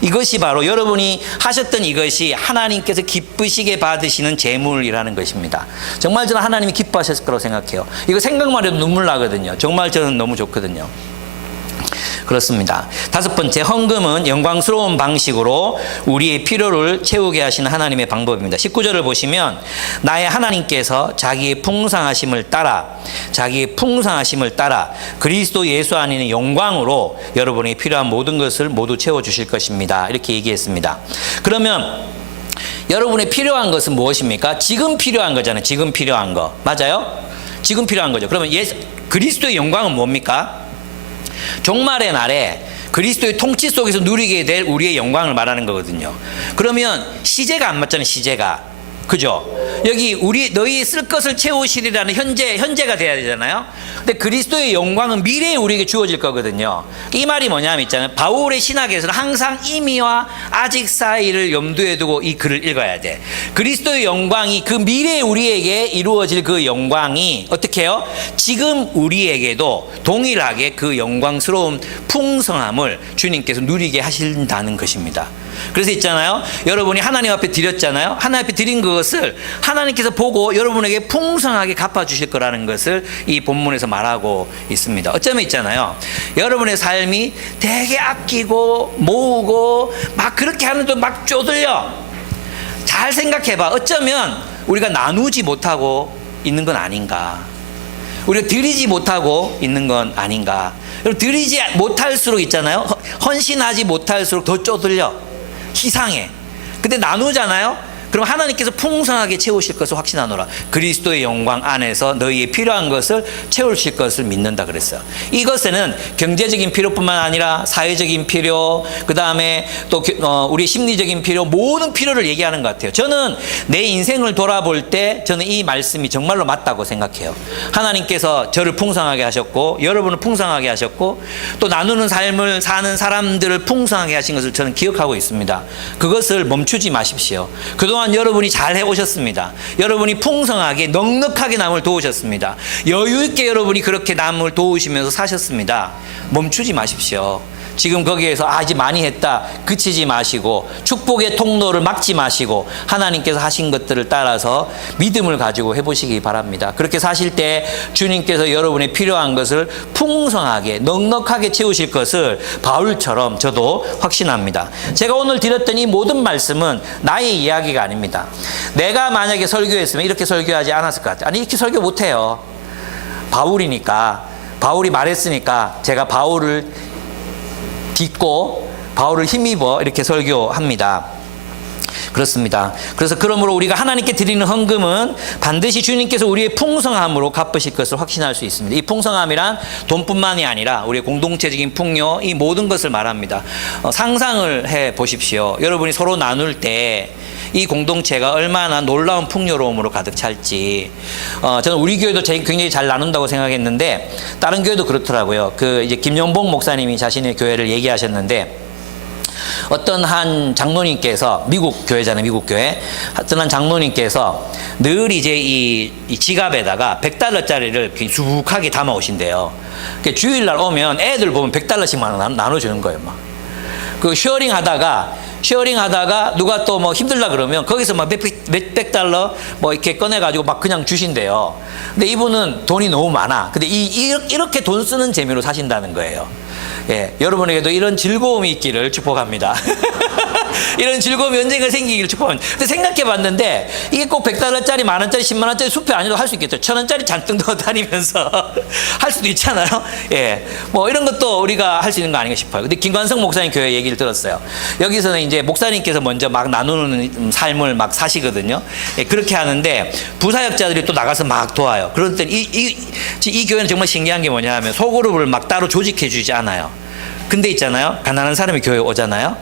이것이 바로 여러분이 하셨던 이것이 하나님께서 기쁘시게 받으시는 제물이라는 것입니다. 정말 저는 하나님이 기뻐하셨을 거라고 생각해요. 이거 생각만 해도 눈물 나거든요. 정말 저는 너무 좋거든요. 그렇습니다. 다섯 번째, 헌금은 영광스러운 방식으로 우리의 필요를 채우게 하시는 하나님의 방법입니다. 19절을 보시면 나의 하나님께서 자기의 풍성하심을 따라 그리스도 예수 안에는 영광으로 여러분이 필요한 모든 것을 모두 채워주실 것입니다. 이렇게 얘기했습니다. 그러면 여러분의 필요한 것은 무엇입니까? 지금 필요한 거잖아요. 지금 필요한 거. 맞아요? 지금 필요한 거죠. 그러면 그리스도의 영광은 뭡니까? 종말의 날에 그리스도의 통치 속에서 누리게 될 우리의 영광을 말하는 거거든요. 그러면 시제가 안 맞잖아요. 시제가. 그죠? 여기 너희 쓸 것을 채우시리라는 현재가 돼야 되잖아요. 근데 그리스도의 영광은 미래에 우리에게 주어질 거거든요. 이 말이 뭐냐면 있잖아요. 바울의 신학에서는 항상 이미와 아직 사이를 염두에 두고 이 글을 읽어야 돼. 그리스도의 영광이 그 미래에 우리에게 이루어질 그 영광이 어떻게 해요? 지금 우리에게도 동일하게 그 영광스러운 풍성함을 주님께서 누리게 하신다는 것입니다. 그래서 있잖아요. 여러분이 하나님 앞에 드렸잖아요. 하나님 앞에 드린 그것을 하나님께서 보고 여러분에게 풍성하게 갚아주실 거라는 것을 이 본문에서 말하고 있습니다. 어쩌면 있잖아요. 여러분의 삶이 되게 아끼고 모으고 막 그렇게 하는데 막 쪼들려. 잘 생각해봐. 어쩌면 우리가 나누지 못하고 있는 건 아닌가. 우리가 드리지 못하고 있는 건 아닌가. 드리지 못할수록 있잖아요. 헌신하지 못할수록 더 쪼들려. 희상해. 근데 나누잖아요. 그럼 하나님께서 풍성하게 채우실 것을 확신하노라. 그리스도의 영광 안에서 너희의 필요한 것을 채우실 것을 믿는다 그랬어요. 이것에는 경제적인 필요뿐만 아니라 사회적인 필요, 그 다음에 또 우리 심리적인 필요, 모든 필요를 얘기하는 것 같아요. 저는 내 인생을 돌아볼 때 저는 이 말씀이 정말로 맞다고 생각해요. 하나님께서 저를 풍성하게 하셨고 여러분을 풍성하게 하셨고 또 나누는 삶을 사는 사람들을 풍성하게 하신 것을 저는 기억하고 있습니다. 그것을 멈추지 마십시오. 그동안 여러분이 잘 해오셨습니다. 여러분이 풍성하게 넉넉하게 남을 도우셨습니다. 여유 있게 여러분이 그렇게 남을 도우시면서 사셨습니다. 멈추지 마십시오. 지금 거기에서 이제 많이 했다 그치지 마시고 축복의 통로를 막지 마시고 하나님께서 하신 것들을 따라서 믿음을 가지고 해보시기 바랍니다. 그렇게 사실 때 주님께서 여러분의 필요한 것을 풍성하게 넉넉하게 채우실 것을 바울처럼 저도 확신합니다. 제가 오늘 드렸던 이 모든 말씀은 나의 이야기가 아닙니다. 내가 만약에 설교했으면 이렇게 설교하지 않았을 것 같아요. 아니 이렇게 설교 못해요. 바울이니까, 바울이 말했으니까 제가 바울을 딛고 바울을 힘입어 이렇게 설교합니다. 그렇습니다. 그래서 그러므로 우리가 하나님께 드리는 헌금은 반드시 주님께서 우리의 풍성함으로 갚으실 것을 확신할 수 있습니다. 이 풍성함이란 돈뿐만이 아니라 우리의 공동체적인 풍요, 이 모든 것을 말합니다. 상상을 해 보십시오. 여러분이 서로 나눌 때 이 공동체가 얼마나 놀라운 풍요로움으로 가득 찰지. 저는 우리 교회도 굉장히 잘 나눈다고 생각했는데 다른 교회도 그렇더라고요. 이제 김용복 목사님이 자신의 교회를 얘기하셨는데 어떤 한 장로님께서 미국 교회잖아요. 미국 교회. 어떤 한 장로님께서 늘 이제 이 지갑에다가 $100짜리를 수북하게 담아 오신대요. 주일날 오면 애들 보면 $100씩만 나눠주는 거예요. 막. 쉐어링 하다가 누가 또 뭐 힘들다 그러면 거기서 막 몇백 달러 뭐 이렇게 꺼내가지고 막 그냥 주신대요. 근데 이분은 돈이 너무 많아. 근데 이렇게 돈 쓰는 재미로 사신다는 거예요. 예, 여러분에게도 이런 즐거움이 있기를 축복합니다. 이런 즐거움이 언젠가 생기기를 축복합니다. 근데 생각해 봤는데 이게 꼭 $100짜리, 만원짜리, 10만원짜리 수표 아니어도 할 수 있겠죠. 1000원짜리 잔뜩 넣어 다니면서 할 수도 있잖아요. 예, 뭐 이런 것도 우리가 할 수 있는 거 아닌가 싶어요. 근데 김관성 목사님 교회 얘기를 들었어요. 여기서는 이제 목사님께서 먼저 막 나누는 삶을 막 사시거든요. 예, 그렇게 하는데 부사역자들이 또 나가서 막 도와요. 그럴 때 이 교회는 정말 신기한 게 뭐냐 하면 소그룹을 막 따로 조직해 주지 않아요. 근데 있잖아요. 가난한 사람이 교회 오잖아요.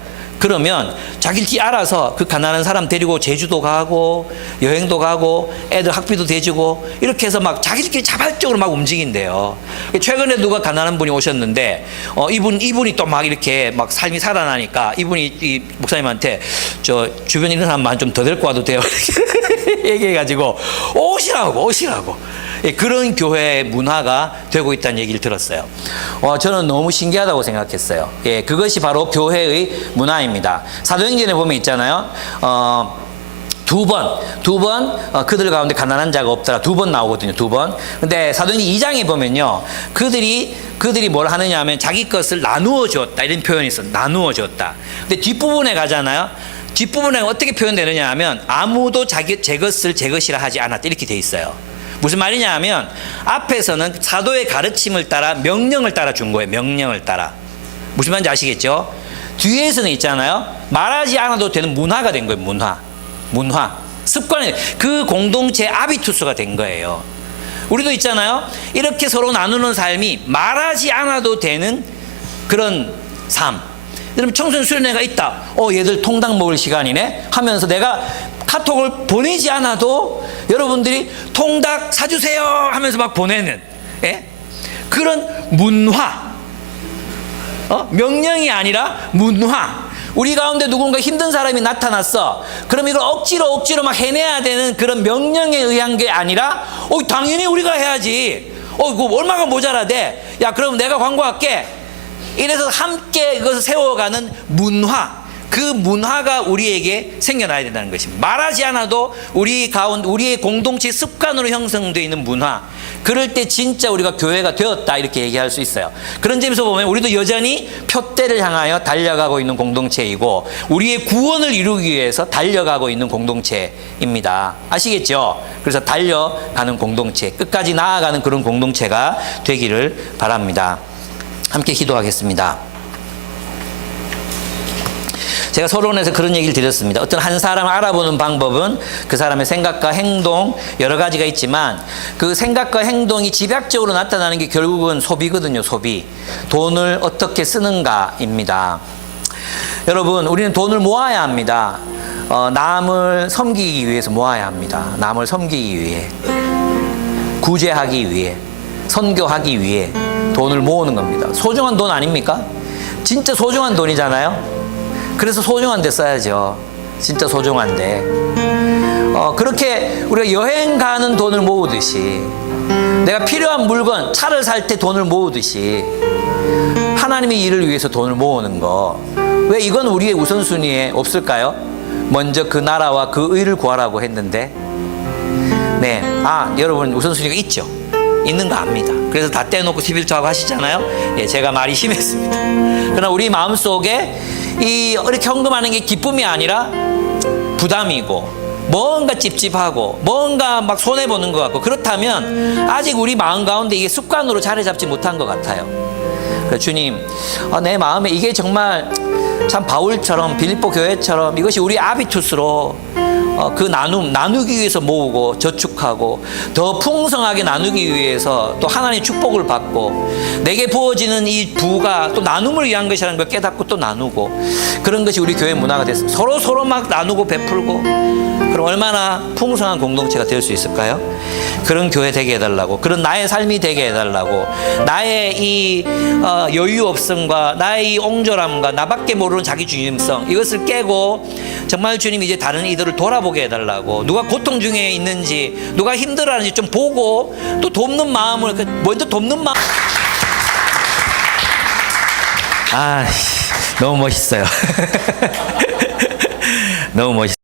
그러면 자기들끼리 알아서 그 가난한 사람 데리고 제주도 가고 여행도 가고 애들 학비도 대주고 이렇게 해서 막 자기들끼리 자발적으로 막 움직인대요. 최근에 누가 가난한 분이 오셨는데 이분이 또 막 이렇게 막 삶이 살아나니까 이분이 이 목사님한테 저 주변에 있는 사람만 좀 더 데리고 와도 돼요. 얘기해가지고 오시라고. 예, 그런 교회 문화가 되고 있다는 얘기를 들었어요. 저는 너무 신기하다고 생각했어요. 예, 그것이 바로 교회의 문화입니다. 사도행전에 보면 있잖아요. 두 번 그들 가운데 가난한 자가 없더라. 두 번 나오거든요. 두 번. 근데 사도행전 2장에 보면요. 그들이 뭘 하느냐 하면 자기 것을 나누어 주었다. 이런 표현이 있어요. 나누어 주었다. 근데 뒷부분에 가잖아요. 뒷부분에 어떻게 표현되느냐 하면 아무도 제 것을 제 것이라 하지 않았다. 이렇게 돼 있어요. 무슨 말이냐 하면 앞에서는 사도의 가르침을 따라 명령을 따라 준 거예요. 명령을 따라. 무슨 말인지 아시겠죠? 뒤에서는 있잖아요. 말하지 않아도 되는 문화가 된 거예요. 문화. 습관이 그 공동체의 아비투스가 된 거예요. 우리도 있잖아요. 이렇게 서로 나누는 삶이 말하지 않아도 되는 그런 삶. 여러분 청소년 수련회가 있다. 얘들 통닭 먹을 시간이네 하면서 내가 카톡을 보내지 않아도 여러분들이 통닭 사주세요 하면서 막 보내는 그런 문화. 명령이 아니라 문화. 우리 가운데 누군가 힘든 사람이 나타났어. 그럼 이걸 억지로 막 해내야 되는 그런 명령에 의한 게 아니라 당연히 우리가 해야지. 그거 얼마가 모자라대. 야 그럼 내가 광고할게. 이래서 함께 이것을 세워가는 문화. 그 문화가 우리에게 생겨나야 된다는 것입니다. 말하지 않아도 우리의 공동체 습관으로 형성되어 있는 문화. 그럴 때 진짜 우리가 교회가 되었다 이렇게 얘기할 수 있어요. 그런 점에서 보면 우리도 여전히 표대를 향하여 달려가고 있는 공동체이고 우리의 구원을 이루기 위해서 달려가고 있는 공동체입니다. 아시겠죠? 그래서 달려가는 공동체, 끝까지 나아가는 그런 공동체가 되기를 바랍니다. 함께 기도하겠습니다. 제가 서론에서 그런 얘기를 드렸습니다. 어떤 한 사람을 알아보는 방법은 그 사람의 생각과 행동 여러 가지가 있지만 그 생각과 행동이 집약적으로 나타나는 게 결국은 소비거든요. 소비. 돈을 어떻게 쓰는가입니다. 여러분 우리는 돈을 모아야 합니다. 남을 섬기기 위해서 모아야 합니다. 남을 섬기기 위해, 구제하기 위해, 선교하기 위해 돈을 모으는 겁니다. 소중한 돈 아닙니까? 진짜 소중한 돈이잖아요. 그래서 소중한 데 써야죠. 진짜 소중한데. 그렇게 우리가 여행 가는 돈을 모으듯이 내가 필요한 물건, 차를 살 때 돈을 모으듯이 하나님의 일을 위해서 돈을 모으는 거. 왜 이건 우리의 우선순위에 없을까요? 먼저 그 나라와 그 의를 구하라고 했는데 여러분 우선순위가 있죠. 있는 거 압니다. 그래서 다 떼놓고 11조하고 하시잖아요. 예, 제가 말이 심했습니다. 그러나 우리 마음속에 이렇게 헌금하는 게 기쁨이 아니라 부담이고 뭔가 찝찝하고 뭔가 막 손해보는 것 같고 그렇다면 아직 우리 마음 가운데 이게 습관으로 자리 잡지 못한 것 같아요. 그래서 주님 내 마음에 이게 정말 참 바울처럼 빌립보 교회처럼 이것이 우리 아비투스로 그 나누기 위해서 모으고 저축하고 더 풍성하게 나누기 위해서 또 하나님의 축복을 받고 내게 부어지는 이 부가 또 나눔을 위한 것이라는 걸 깨닫고 또 나누고 그런 것이 우리 교회 문화가 됐습니다. 서로 막 나누고 베풀고 그럼 얼마나 풍성한 공동체가 될 수 있을까요? 그런 교회 되게 해달라고, 그런 나의 삶이 되게 해달라고, 나의 이 여유 없음과 나의 이 옹졸함과 나밖에 모르는 자기 중심성 이것을 깨고 정말 주님 이제 다른 이들을 돌아보게 해달라고, 누가 고통 중에 있는지 누가 힘들어하는지 좀 보고 또 돕는 마음을 먼저 돕는 마음. 너무 멋있어요. 너무 멋있어요.